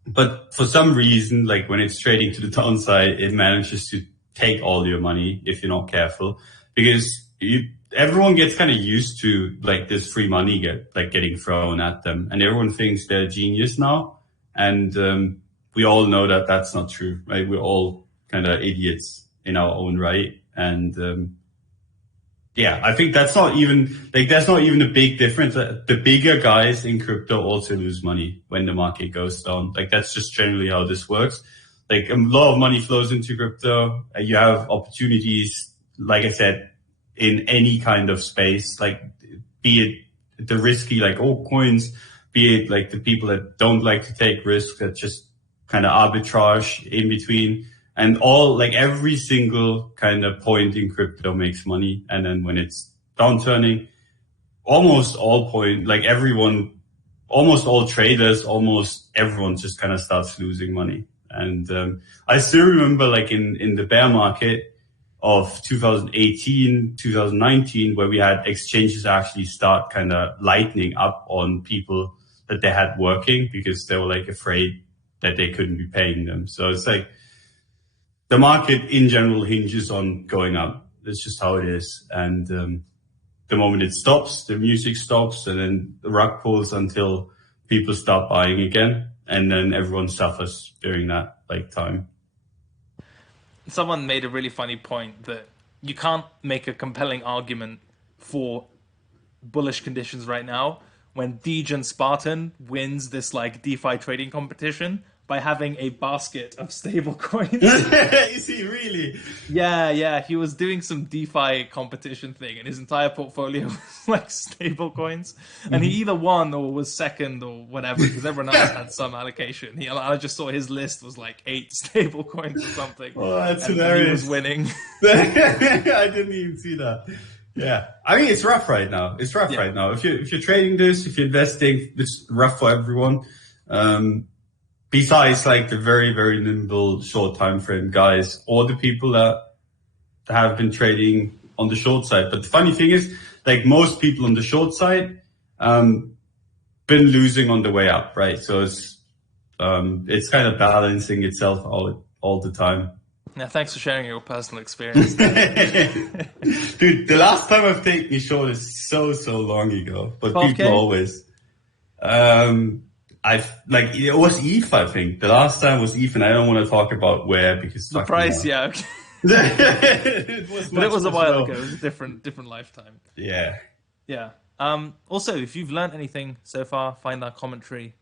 But for some reason, like when it's trading to the downside, it manages to take all your money if you're not careful, because everyone gets kind of used to like this free money getting thrown at them, and everyone thinks they're a genius now. And we all know that that's not true, right? We're all kind of idiots in our own right. And yeah, I think that's not even a big difference. The bigger guys in crypto also lose money when the market goes down. Like that's just generally how this works. Like a lot of money flows into crypto. You have opportunities, like I said, in any kind of space, like be it the risky like altcoins, be it like the people that don't like to take risks, that just kind of arbitrage in between. And every single kind of point in crypto makes money. And then when it's downturning, almost all traders, almost everyone just kind of starts losing money. And I still remember like in the bear market of 2018, 2019, where we had exchanges actually start kind of lightening up on people that they had working because they were like afraid that they couldn't be paying them. So it's like, the market in general hinges on going up. That's just how it is. And the moment it stops, the music stops, and then the rug pulls until people start buying again. And then everyone suffers during that time. someone made a really funny point that you can't make a compelling argument for bullish conditions right now when Degen Spartan wins this like DeFi trading competition by having a basket of stable coins. Is he really? Yeah, he was doing some DeFi competition thing, and his entire portfolio was like stable coins. And he either won or was second or whatever, because everyone else had some allocation. I just saw his list was like 8 stable coins or something. Oh, that's and hilarious. He was winning. I didn't even see that. Yeah, I mean it's rough right now. It's rough right now. If you're trading this, if you're investing, it's rough for everyone. Besides, like the very, very nimble short time frame guys, or the people that have been trading on the short side. But the funny thing is, like most people on the short side, been losing on the way up, right? So it's kind of balancing itself out all the time. Yeah, thanks for sharing your personal experience. Dude, the last time I've taken a short is so long ago, but 12K? People always. It was ETH, I think. The last time was ETH, and I don't want to talk about where because the price, yeah. Okay. It was a while ago. It was a different lifetime. Yeah. Yeah. Also, if you've learned anything so far, find our commentary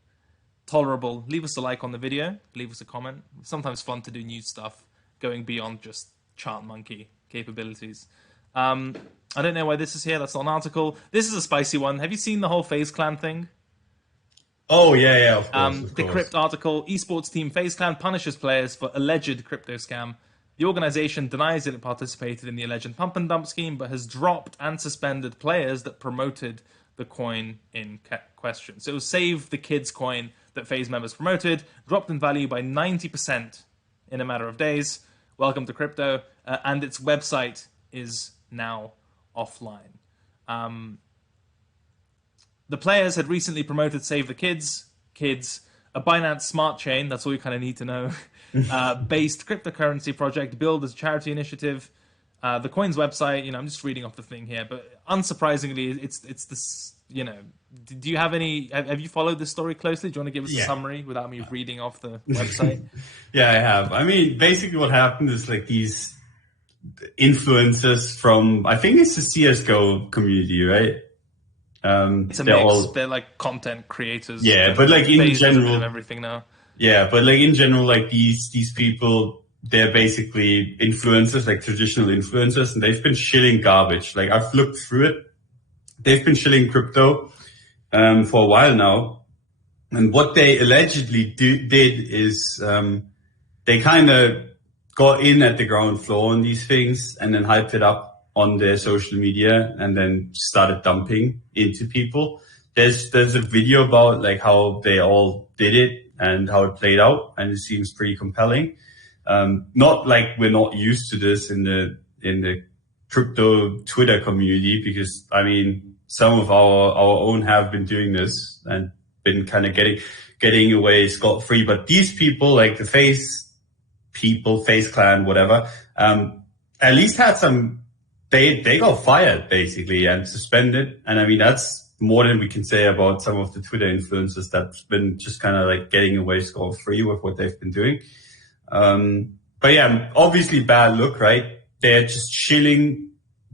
tolerable. Leave us a like on the video. Leave us a comment. It's sometimes fun to do new stuff, going beyond just chart monkey capabilities. I don't know why this is here. That's not an article. This is a spicy one. Have you seen the whole FaZe Clan thing? Oh, yeah, of course. The Crypt article, esports team FaZe Clan punishes players for alleged crypto scam. The organization denies that it participated in the alleged pump and dump scheme, but has dropped and suspended players that promoted the coin in question. So it was Save the Kids coin that FaZe members promoted, dropped in value by 90% in a matter of days. Welcome to crypto. And its website is now offline. The players had recently promoted Save the Kids, a Binance smart chain, that's all you kind of need to know, based cryptocurrency project billed as a charity initiative. The coin's website, I'm just reading off the thing here, but unsurprisingly, it's this, do you have you followed this story closely? Do you want to give us a summary without me reading off the website? Yeah, I have. I mean, basically what happened is like these influencers from, I think it's the CSGO community, right? It's a mix. They're like content creators. Yeah, but like in general, of everything now. Yeah, but like in general, like these people, they're basically influencers, like traditional influencers, and they've been shilling garbage. Like I've looked through it. They've been shilling crypto for a while now, and what they allegedly did is they kind of got in at the ground floor on these things and then hyped it up on their social media and then started dumping into people. There's a video about like how they all did it and how it played out, and it seems pretty compelling. Not like we're not used to this in the crypto Twitter community, because I mean some of our own have been doing this and been kind of getting away scot-free. But these people, like the FaZe Clan, whatever, at least had some. They got fired basically and suspended, and I mean that's more than we can say about some of the Twitter influencers that's been just kind of like getting away scot-free with what they've been doing. But yeah, obviously bad look, right? They're just shilling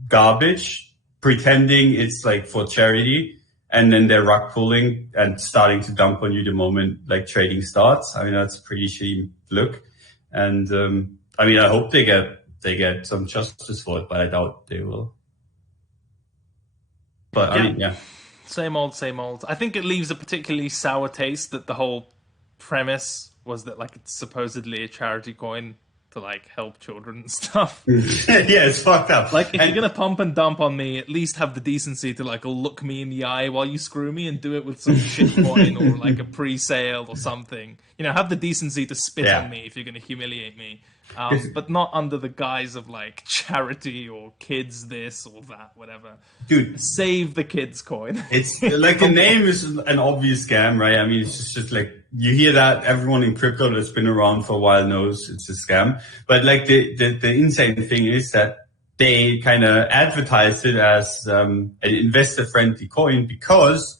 garbage, pretending it's like for charity, and then they're rug pulling and starting to dump on you the moment like trading starts. I mean that's a pretty shitty look, and I mean I hope they get some justice for it, but I doubt they will. But I mean, yeah. Same old. I think it leaves a particularly sour taste that the whole premise was that like it's supposedly a charity coin to like help children and stuff. Yeah, it's fucked up. Like if you're gonna pump and dump on me, at least have the decency to like look me in the eye while you screw me, and do it with some shitcoin or like a pre-sale or something. Have the decency to spit on me if you're gonna humiliate me. But not under the guise of like charity or kids this or that, whatever. Dude, Save the Kids coin. It's like the name is an obvious scam, right? I mean, it's just like you hear that everyone in crypto that's been around for a while knows it's a scam. But like the insane thing is that they kind of advertised it as an investor friendly coin because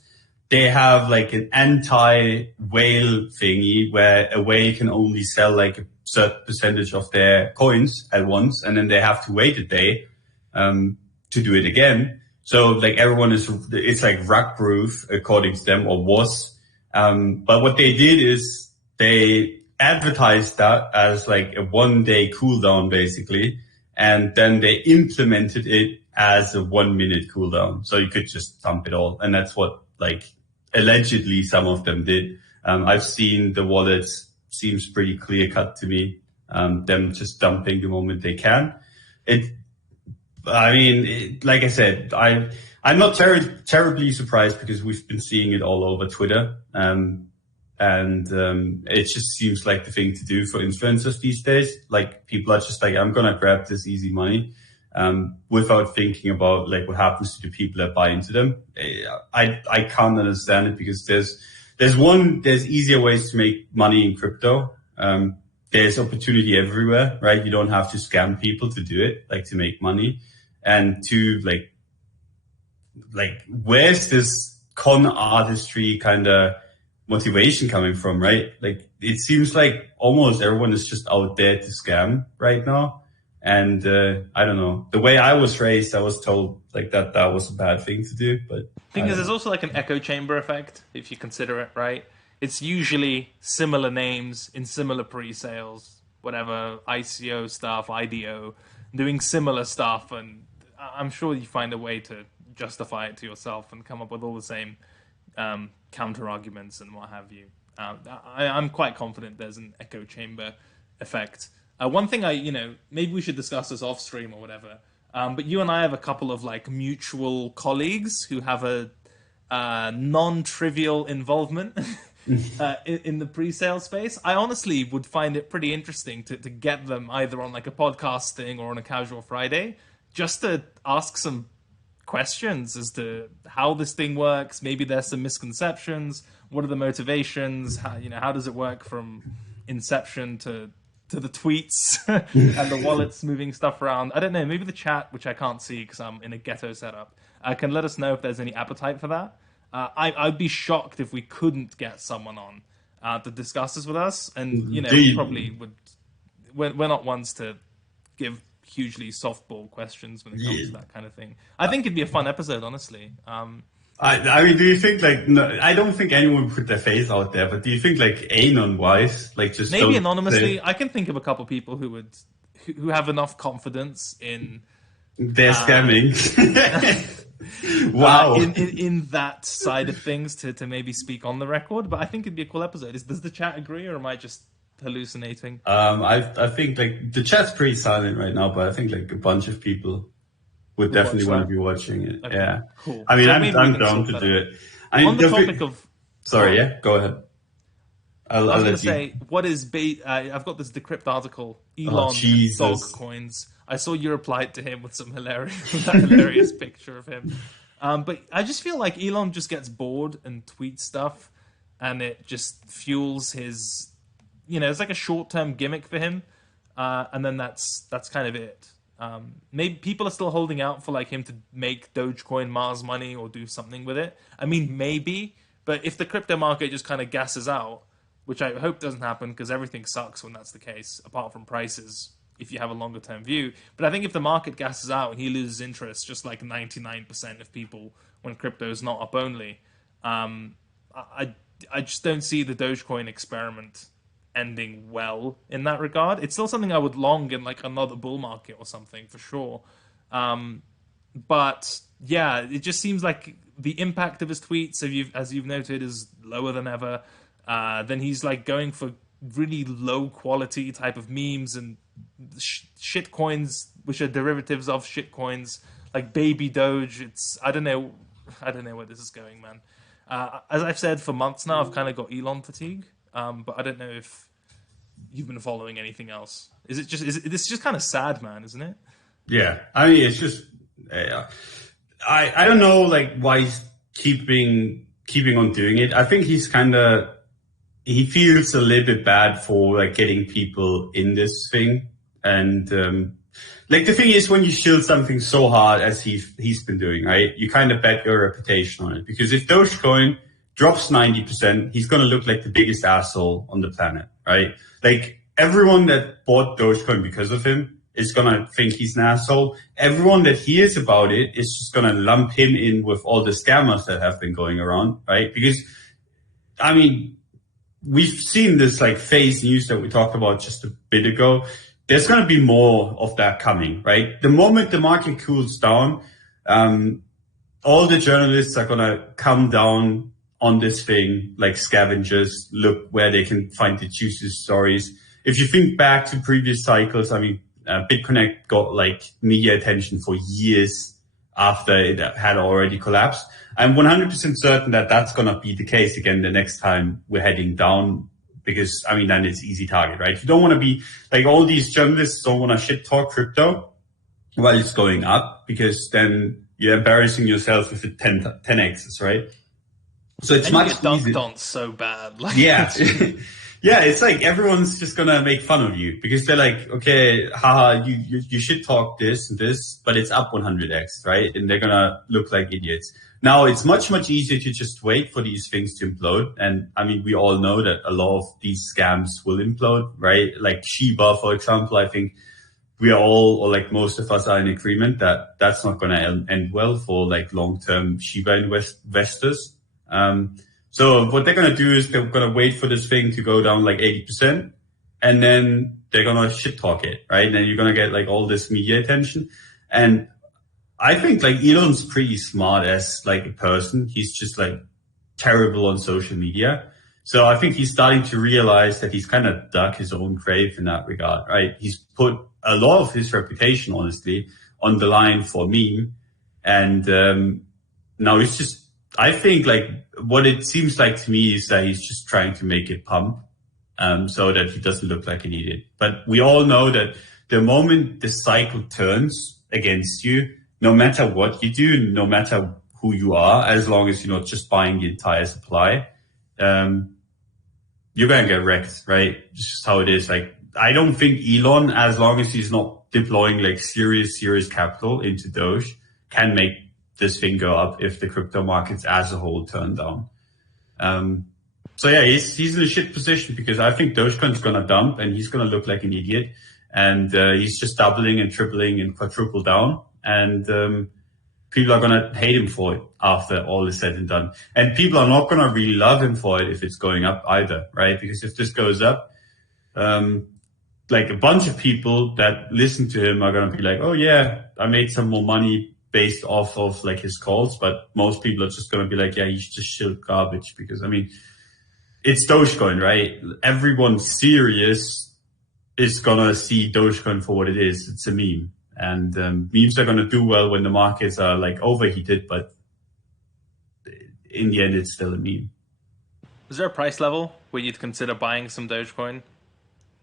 they have like an anti-whale thingy where a whale can only sell like a certain percentage of their coins at once, and then they have to wait a day to do it again. So like everyone it's like rug proof according to them, or was. But what they did is they advertised that as like a 1 day cooldown basically. And then they implemented it as a 1 minute cooldown. So you could just dump it all. And that's what like allegedly some of them did. I've seen the wallets, seems pretty clear cut to me. Them just dumping the moment they can. Like I said, I'm not terribly surprised because we've been seeing it all over Twitter. It just seems like the thing to do for influencers these days. Like people are just like, I'm going to grab this easy money, without thinking about like what happens to the people that buy into them. I can't understand it because there's easier ways to make money in crypto. There's opportunity everywhere, right? You don't have to scam people to do it, like to make money. And to like where's this con artistry kind of motivation coming from, right? Like it seems like almost everyone is just out there to scam right now. And I don't know. The way I was raised, I was told like that was a bad thing to do. But thing is, there's also like an echo chamber effect if you consider it, right? It's usually similar names in similar pre-sales, whatever ICO stuff, IDO, doing similar stuff, and I'm sure you find a way to justify it to yourself and come up with all the same counter arguments and what have you. I'm quite confident there's an echo chamber effect. One thing maybe we should discuss this off stream or whatever. But you and I have a couple of like mutual colleagues who have a non-trivial involvement in the pre-sale space. I honestly would find it pretty interesting to get them either on like a podcast thing or on a Casual Friday, just to ask some questions as to how this thing works. Maybe there's some misconceptions. What are the motivations? How does it work from inception to the tweets and the wallets moving stuff around? I don't know. Maybe the chat, which I can't see because I'm in a ghetto setup, can let us know if there's any appetite for that. I'd be shocked if we couldn't get someone on to discuss this with us. And we probably would. We're not ones to give hugely softball questions when it comes to that kind of thing. I think it'd be a fun episode, honestly. I mean, do you think like, no, I don't think anyone would put their face out there, but do you think like anon-wise, like just maybe anonymously? I can think of a couple people who have enough confidence in their scamming. Wow. In that side of things to maybe speak on the record, but I think it'd be a cool episode. Does the chat agree, or am I just hallucinating? I think like the chat's pretty silent right now, but I think like a bunch of people would definitely want to be watching it. Okay, yeah, cool. I mean, so I'm down to do it. I mean, on the topic of, sorry, yeah, go ahead. I was going to say, what is I've got this Decrypt article, Elon dog coins. I saw you replied to him with some hilarious picture of him. But I just feel like Elon just gets bored and tweets stuff, and it just fuels his, it's like a short-term gimmick for him, and then that's kind of it. Maybe people are still holding out for like him to make Dogecoin Mars money or do something with it. I mean, maybe, but if the crypto market just kind of gasses out, which I hope doesn't happen because everything sucks when that's the case, apart from prices, if you have a longer term view. But I think if the market gasses out and he loses interest, just like 99% of people when crypto is not up only, I just don't see the Dogecoin experiment ending well in that regard. It's still something I would long in like another bull market or something for sure. But yeah, it just seems like the impact of his tweets, as you've noted, is lower than ever. Then he's like going for really low quality type of memes and shit coins, which are derivatives of shit coins, like baby Doge. I don't know where this is going, man. As I've said for months now, I've kind of got Elon fatigue. But I don't know if you've been following anything else. It's just kind of sad, man, isn't it? Yeah, I mean, it's just I don't know like why he's keeping on doing it. I think he feels a little bit bad for like getting people in this thing, and like the thing is when you shield something so hard as he's been doing, right? You kind of bet your reputation on it, because if Dogecoin drops 90%, he's going to look like the biggest asshole on the planet, right? Like everyone that bought Dogecoin because of him is gonna think he's an asshole. Everyone that hears about it is just gonna lump him in with all the scammers that have been going around, right? Because, I mean, we've seen this like phase news that we talked about just a bit ago. There's going to be more of that coming, right? The moment the market cools down, all the journalists are going to come down on this thing like scavengers, look where they can find the juiciest stories. If you think back to previous cycles, I mean, BitConnect got like media attention for years after it had already collapsed. I'm 100% certain that that's going to be the case again the next time we're heading down, because, I mean, then it's easy target, right? You don't want to be like all these journalists don't want to shit talk crypto while it's going up, because then you're embarrassing yourself with the 10x's, right? So it's and much you get dunked easier. on so bad. Like, Yeah. Yeah, it's like everyone's just gonna make fun of you because they're like, okay, haha, you should talk this and this, but it's up 100x, right? And they're gonna look like idiots. Now it's much easier to just wait for these things to implode. And I mean, we all know that a lot of these scams will implode, right? Like Shiba, for example, I think we are all, or like most of us are in agreement that that's not gonna end well for like long-term Shiba investors. So what they're going to do is they're going to wait for this thing to go down like 80%, and then they're going to shit talk it, right? And then you're going to get like all this media attention. And I think like Elon's pretty smart as like a person. He's just like terrible on social media. So I think he's starting to realize that he's kind of dug his own grave in that regard, right? He's put a lot of his reputation, honestly, on the line for meme. And now he's just, I think like what it seems like to me is that he's just trying to make it pump so that he doesn't look like an idiot. But we all know that the moment the cycle turns against you, no matter what you do, no matter who you are, as long as you're not just buying the entire supply, you're going to get wrecked, right? It's just how it is. Like, I don't think Elon, as long as he's not deploying like serious capital into Doge, can make this thing go up if the crypto markets as a whole turn down. So yeah, he's in a shit position because I think Dogecoin's gonna dump and he's gonna look like an idiot, and he's just doubling and tripling and quadruple down, and people are gonna hate him for it after all is said and done. And people are not gonna really love him for it if it's going up either, right? Because if this goes up, like a bunch of people that listen to him are gonna be like, oh yeah, I made some more money based off of like his calls, but most people are just going to be like, yeah, he's just shit garbage, because I mean, it's Dogecoin, right? Everyone serious is going to see Dogecoin for what it is. It's a meme, and memes are going to do well when the markets are like overheated, but in the end, it's still a meme. is there a price level where you'd consider buying some Dogecoin?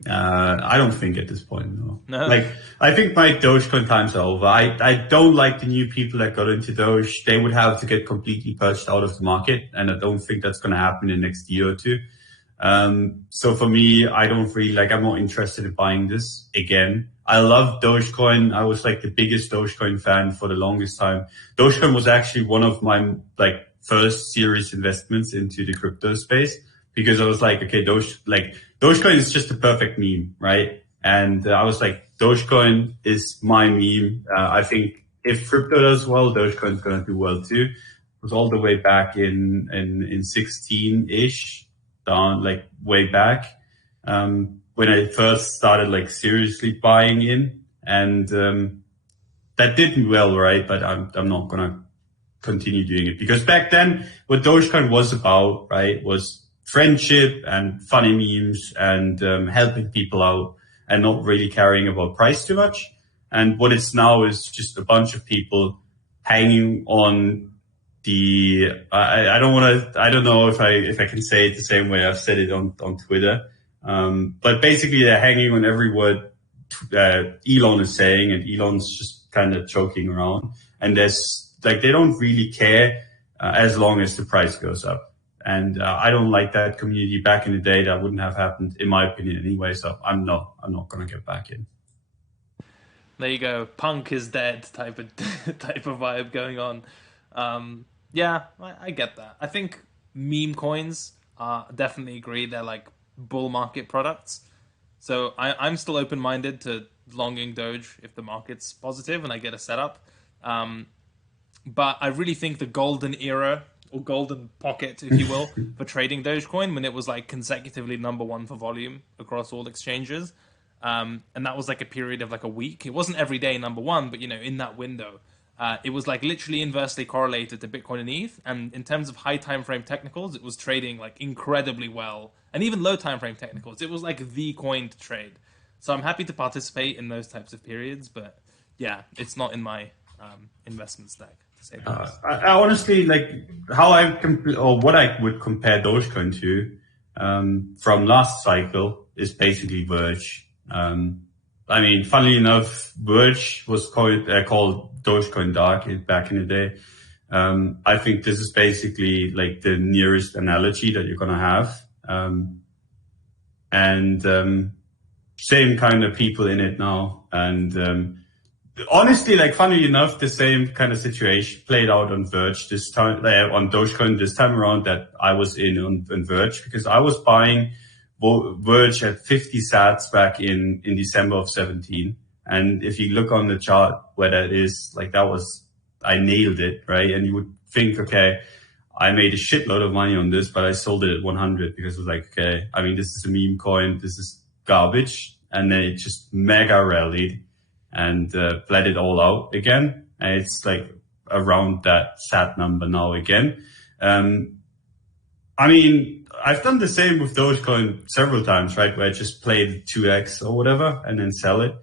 I don't think at this point, no. No. Like, I think my Dogecoin times are over. I don't like the new people that got into Doge. They would have to get completely purged out of the market, and I don't think that's going to happen in the next year or two. So for me, I don't really like, I'm not interested in buying this again. I love Dogecoin. I was like the biggest Dogecoin fan for the longest time. Dogecoin was actually one of my like first serious investments into the crypto space, because I was like, okay, Dogecoin is just a perfect meme, right? And I was like, Dogecoin is my meme. I think if crypto does well, Dogecoin is going to do well too. It was all the way back in 16-ish, down like way back, when I first started like seriously buying in, and that did well, right? But I'm not going to continue doing it, because back then what Dogecoin was about, right, was friendship and funny memes and helping people out and not really caring about price too much. And what it's now is just a bunch of people hanging on the, I don't know if I can say it the same way I've said it on Twitter. But basically they're hanging on every word Elon is saying, and Elon's just kind of joking around. And there's like, they don't really care as long as the price goes up. And I don't like that community. Back in the day, that wouldn't have happened, in my opinion, anyway. So I'm not going to get back in. There you go. Punk is dead type of vibe going on. Yeah, I get that. I think meme coins definitely agree. They're like bull market products. So I'm still open-minded to longing Doge if the market's positive and I get a setup. But I really think the golden era or golden pocket, if you will, for trading Dogecoin when it was like consecutively number one for volume across all exchanges. And that was like a period of like a week. It wasn't every day number one, but in that window, it was like literally inversely correlated to Bitcoin and ETH. And in terms of high time frame technicals, it was trading like incredibly well. And even low time frame technicals, it was like the coin to trade. So I'm happy to participate in those types of periods, but yeah, it's not in my investment stack. I honestly like how or what I would compare Dogecoin to from last cycle is basically Verge. I mean, funnily enough, Verge was called Dogecoin Dark back in the day. I think this is basically like the nearest analogy that you're gonna have, and same kind of people in it now, and honestly, like funnily enough, the same kind of situation played out on Verge this time, on Dogecoin this time around that I was in on Verge, because I was buying Verge at 50 sats back in December of 17. And if you look on the chart where that is, like I nailed it, right? And you would think, okay, I made a shitload of money on this, but I sold it at 100 because it was like, okay, I mean, this is a meme coin, this is garbage. And then it just mega rallied and bled it all out again. And it's like around that sat number now again. I mean, I've done the same with Dogecoin several times, right? Where I just played 2x or whatever and then sell it.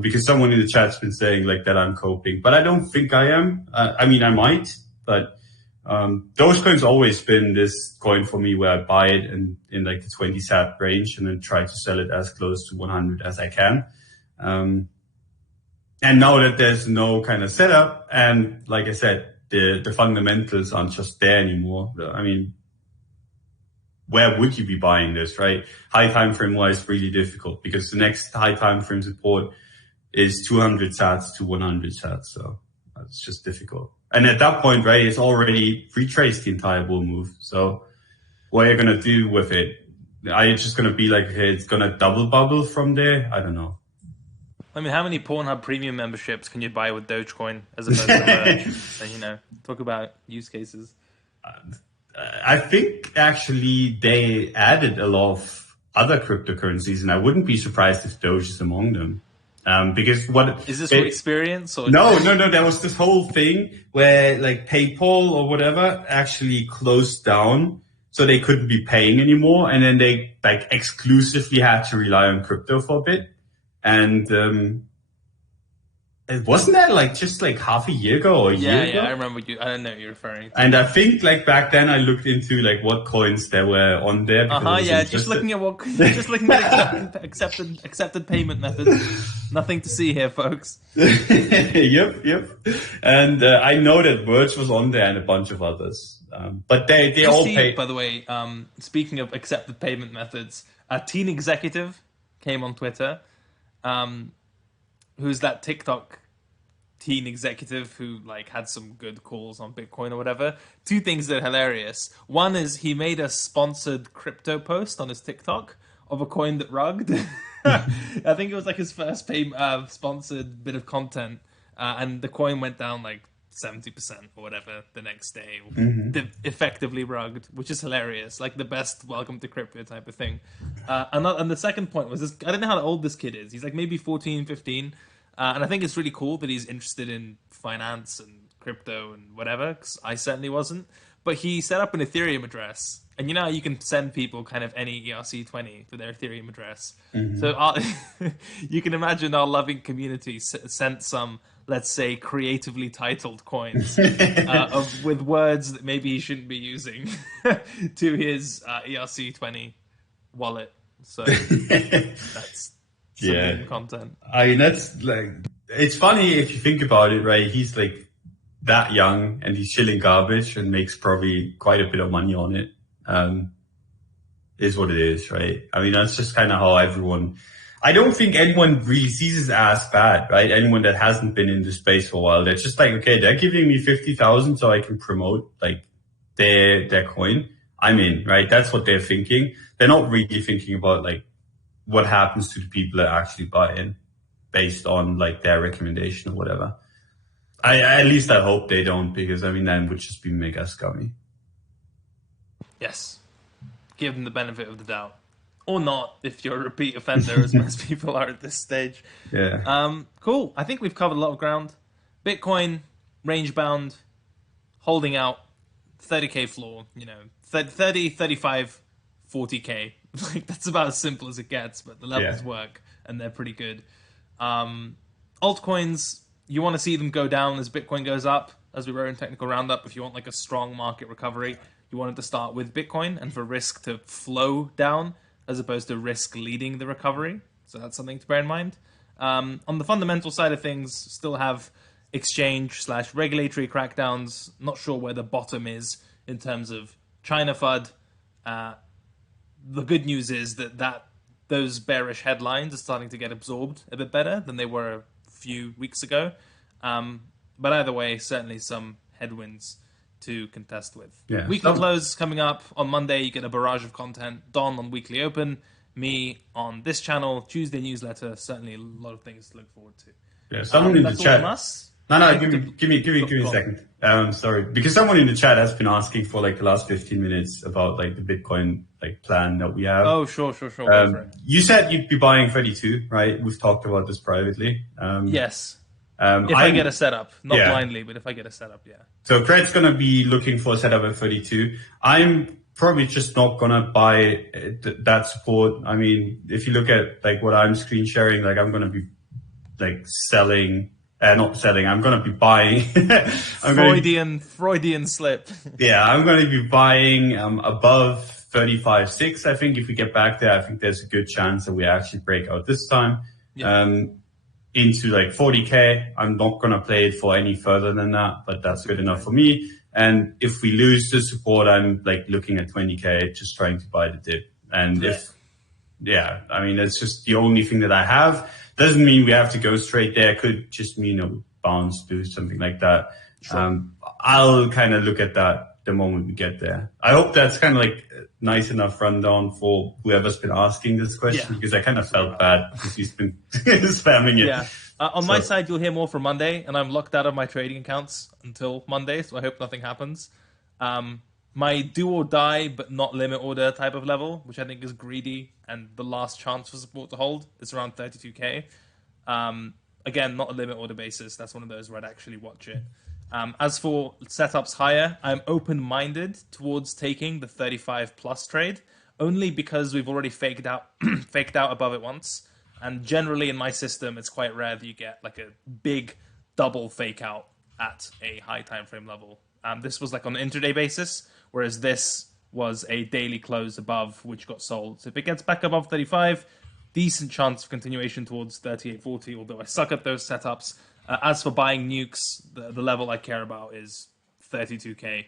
Because someone in the chat's been saying like that I'm coping, but I don't think I am. I mean, I might, but Dogecoin's always been this coin for me where I buy it in like the 20 sat range and then try to sell it as close to 100 as I can. And now that there's no kind of setup, and like I said, the fundamentals aren't just there anymore. I mean, where would you be buying this, right? High time frame wise, really difficult because the next high time frame support is 200 sats to 100 sats. So it's just difficult. And at that point, right, it's already retraced the entire bull move. So what are you going to do with it? Are you just going to be like, okay, it's going to double bubble from there? I don't know. I mean, how many Pornhub premium memberships can you buy with Dogecoin as opposed to Verge? And, talk about use cases. I think actually they added a lot of other cryptocurrencies, and I wouldn't be surprised if Doge is among them. Because what is this from experience? Or no. There was this whole thing where like PayPal or whatever actually closed down, so they couldn't be paying anymore, and then they like exclusively had to rely on crypto for a bit. And it wasn't that like just like half a year ago or a year ago? Yeah, I remember you. I don't know what you're referring to. And I think like back then I looked into like what coins there were on there. Yeah, just looking at accepted payment methods. Nothing to see here, folks. Yep. And I know that Verge was on there and a bunch of ours. But they all pay. By the way, speaking of accepted payment methods, a teen executive came on Twitter. Who's that TikTok teen executive who like had some good calls on Bitcoin or whatever? Two things that are hilarious. One is he made a sponsored crypto post on his TikTok of a coin that rugged. I think it was like his first sponsored bit of content, and the coin went down like 70% or whatever the next day. Effectively rugged, which is hilarious, like the best welcome to crypto type of thing. And the second point was this: I don't know how old this kid is. He's like maybe 14, 15, and I think it's really cool that he's interested in finance and crypto and whatever, because I certainly wasn't. But he set up an Ethereum address, and you know how you can send people kind of any ERC20 to their Ethereum address. So you can imagine our loving community sent some, let's say, creatively titled coins with words that maybe he shouldn't be using to his ERC20 wallet. So that's some content. I mean, that's like, it's funny if you think about it, right? He's like that young and he's chilling garbage and makes probably quite a bit of money on it. Is what it is, right? I mean, that's just kind of how I don't think anyone really sees his ass bad, right? Anyone that hasn't been in the space for a while, they're just like, okay, they're giving me 50,000 so I can promote like their coin. I'm in, right? That's what they're thinking. They're not really thinking about like what happens to the people that actually buy in based on like their recommendation or whatever. At least I hope they don't, because I mean, then would just be mega scummy. Yes. Give them the benefit of the doubt. Or not, if you're a repeat offender, as most people are at this stage. Yeah. Cool. I think we've covered a lot of ground. Bitcoin, range bound, holding out, 30k floor, 30, 35, 40k. Like, that's about as simple as it gets, but the levels work, and they're pretty good. Altcoins, you want to see them go down as Bitcoin goes up, as we wrote in Technical Roundup. If you want like a strong market recovery, you want it to start with Bitcoin, and for risk to flow down as opposed to risk leading the recovery. So that's something to bear in mind. On the fundamental side of things, still have exchange/regulatory crackdowns. Not sure where the bottom is in terms of China FUD. The good news is that those bearish headlines are starting to get absorbed a bit better than they were a few weeks ago. But either way, certainly some headwinds to contest with. Yeah. Weekly close coming up on Monday. You get a barrage of content. Don on Weekly Open, me on this channel, Tuesday newsletter. Certainly a lot of things to look forward to. Yeah, someone in the chat. No, give me a second. Sorry, because someone in the chat has been asking for like the last 15 minutes about like the Bitcoin like plan that we have. Oh, sure. You said you'd be buying 32, right? We've talked about this privately. Yes. If I get a setup, not blindly, but if I get a setup, yeah. So Craig's gonna be looking for a setup at 32. I'm probably just not gonna buy that support. I mean, if you look at like what I'm screen sharing, like I'm gonna be like selling. Not selling. I'm going to be buying. Freudian slip. Yeah, I'm going to be buying above 35.6. I think if we get back there, I think there's a good chance that we actually break out this time into like 40k. I'm not going to play it for any further than that, but that's good enough for me. And if we lose the support, I'm like looking at 20k, just trying to buy the dip. And I mean, that's just the only thing that I have. Doesn't mean we have to go straight there. Could just mean, bounce, do something like that. Sure. I'll kind of look at that the moment we get there. I hope that's kind of like a nice enough rundown for whoever's been asking this question, because I kind of felt bad because he's been spamming it. Yeah. On my side, you'll hear more from Monday, and I'm locked out of my trading accounts until Monday, so I hope nothing happens. My do or die, but not limit order type of level, which I think is greedy, and the last chance for support to hold is around 32k. Again, not a limit order basis. That's one of those where I'd actually watch it. As for setups higher, I'm open-minded towards taking the 35 plus trade, only because we've already faked out above it once. And generally in my system, it's quite rare that you get like a big double fake out at a high time frame level. This was like on an intraday basis, whereas this was a daily close above, which got sold. So if it gets back above 35, decent chance of continuation towards 38.40, although I suck at those setups. As for buying nukes, the level I care about is 32k,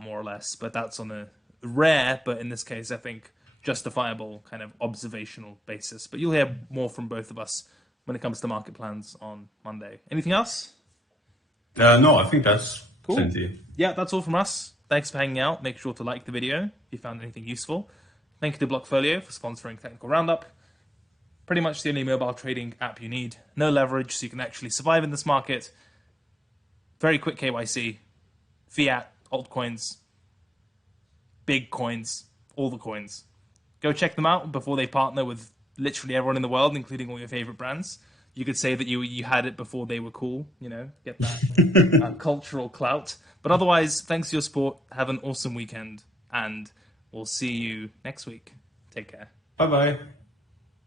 more or less. But that's on a rare, but in this case, I think, justifiable kind of observational basis. But you'll hear more from both of us when it comes to market plans on Monday. Anything else? No, I think that's cool. Plenty. Yeah, that's all from us. Thanks for hanging out. Make sure to like the video if you found anything useful. Thank you to Blockfolio for sponsoring Technical Roundup. Pretty much the only mobile trading app you need. No leverage, so you can actually survive in this market. Very quick KYC. Fiat, altcoins, big coins, all the coins. Go check them out before they partner with literally everyone in the world, including all your favorite brands. You could say that you had it before they were cool, get that cultural clout. But otherwise, thanks for your support. Have an awesome weekend, and we'll see you next week. Take care. Bye-bye.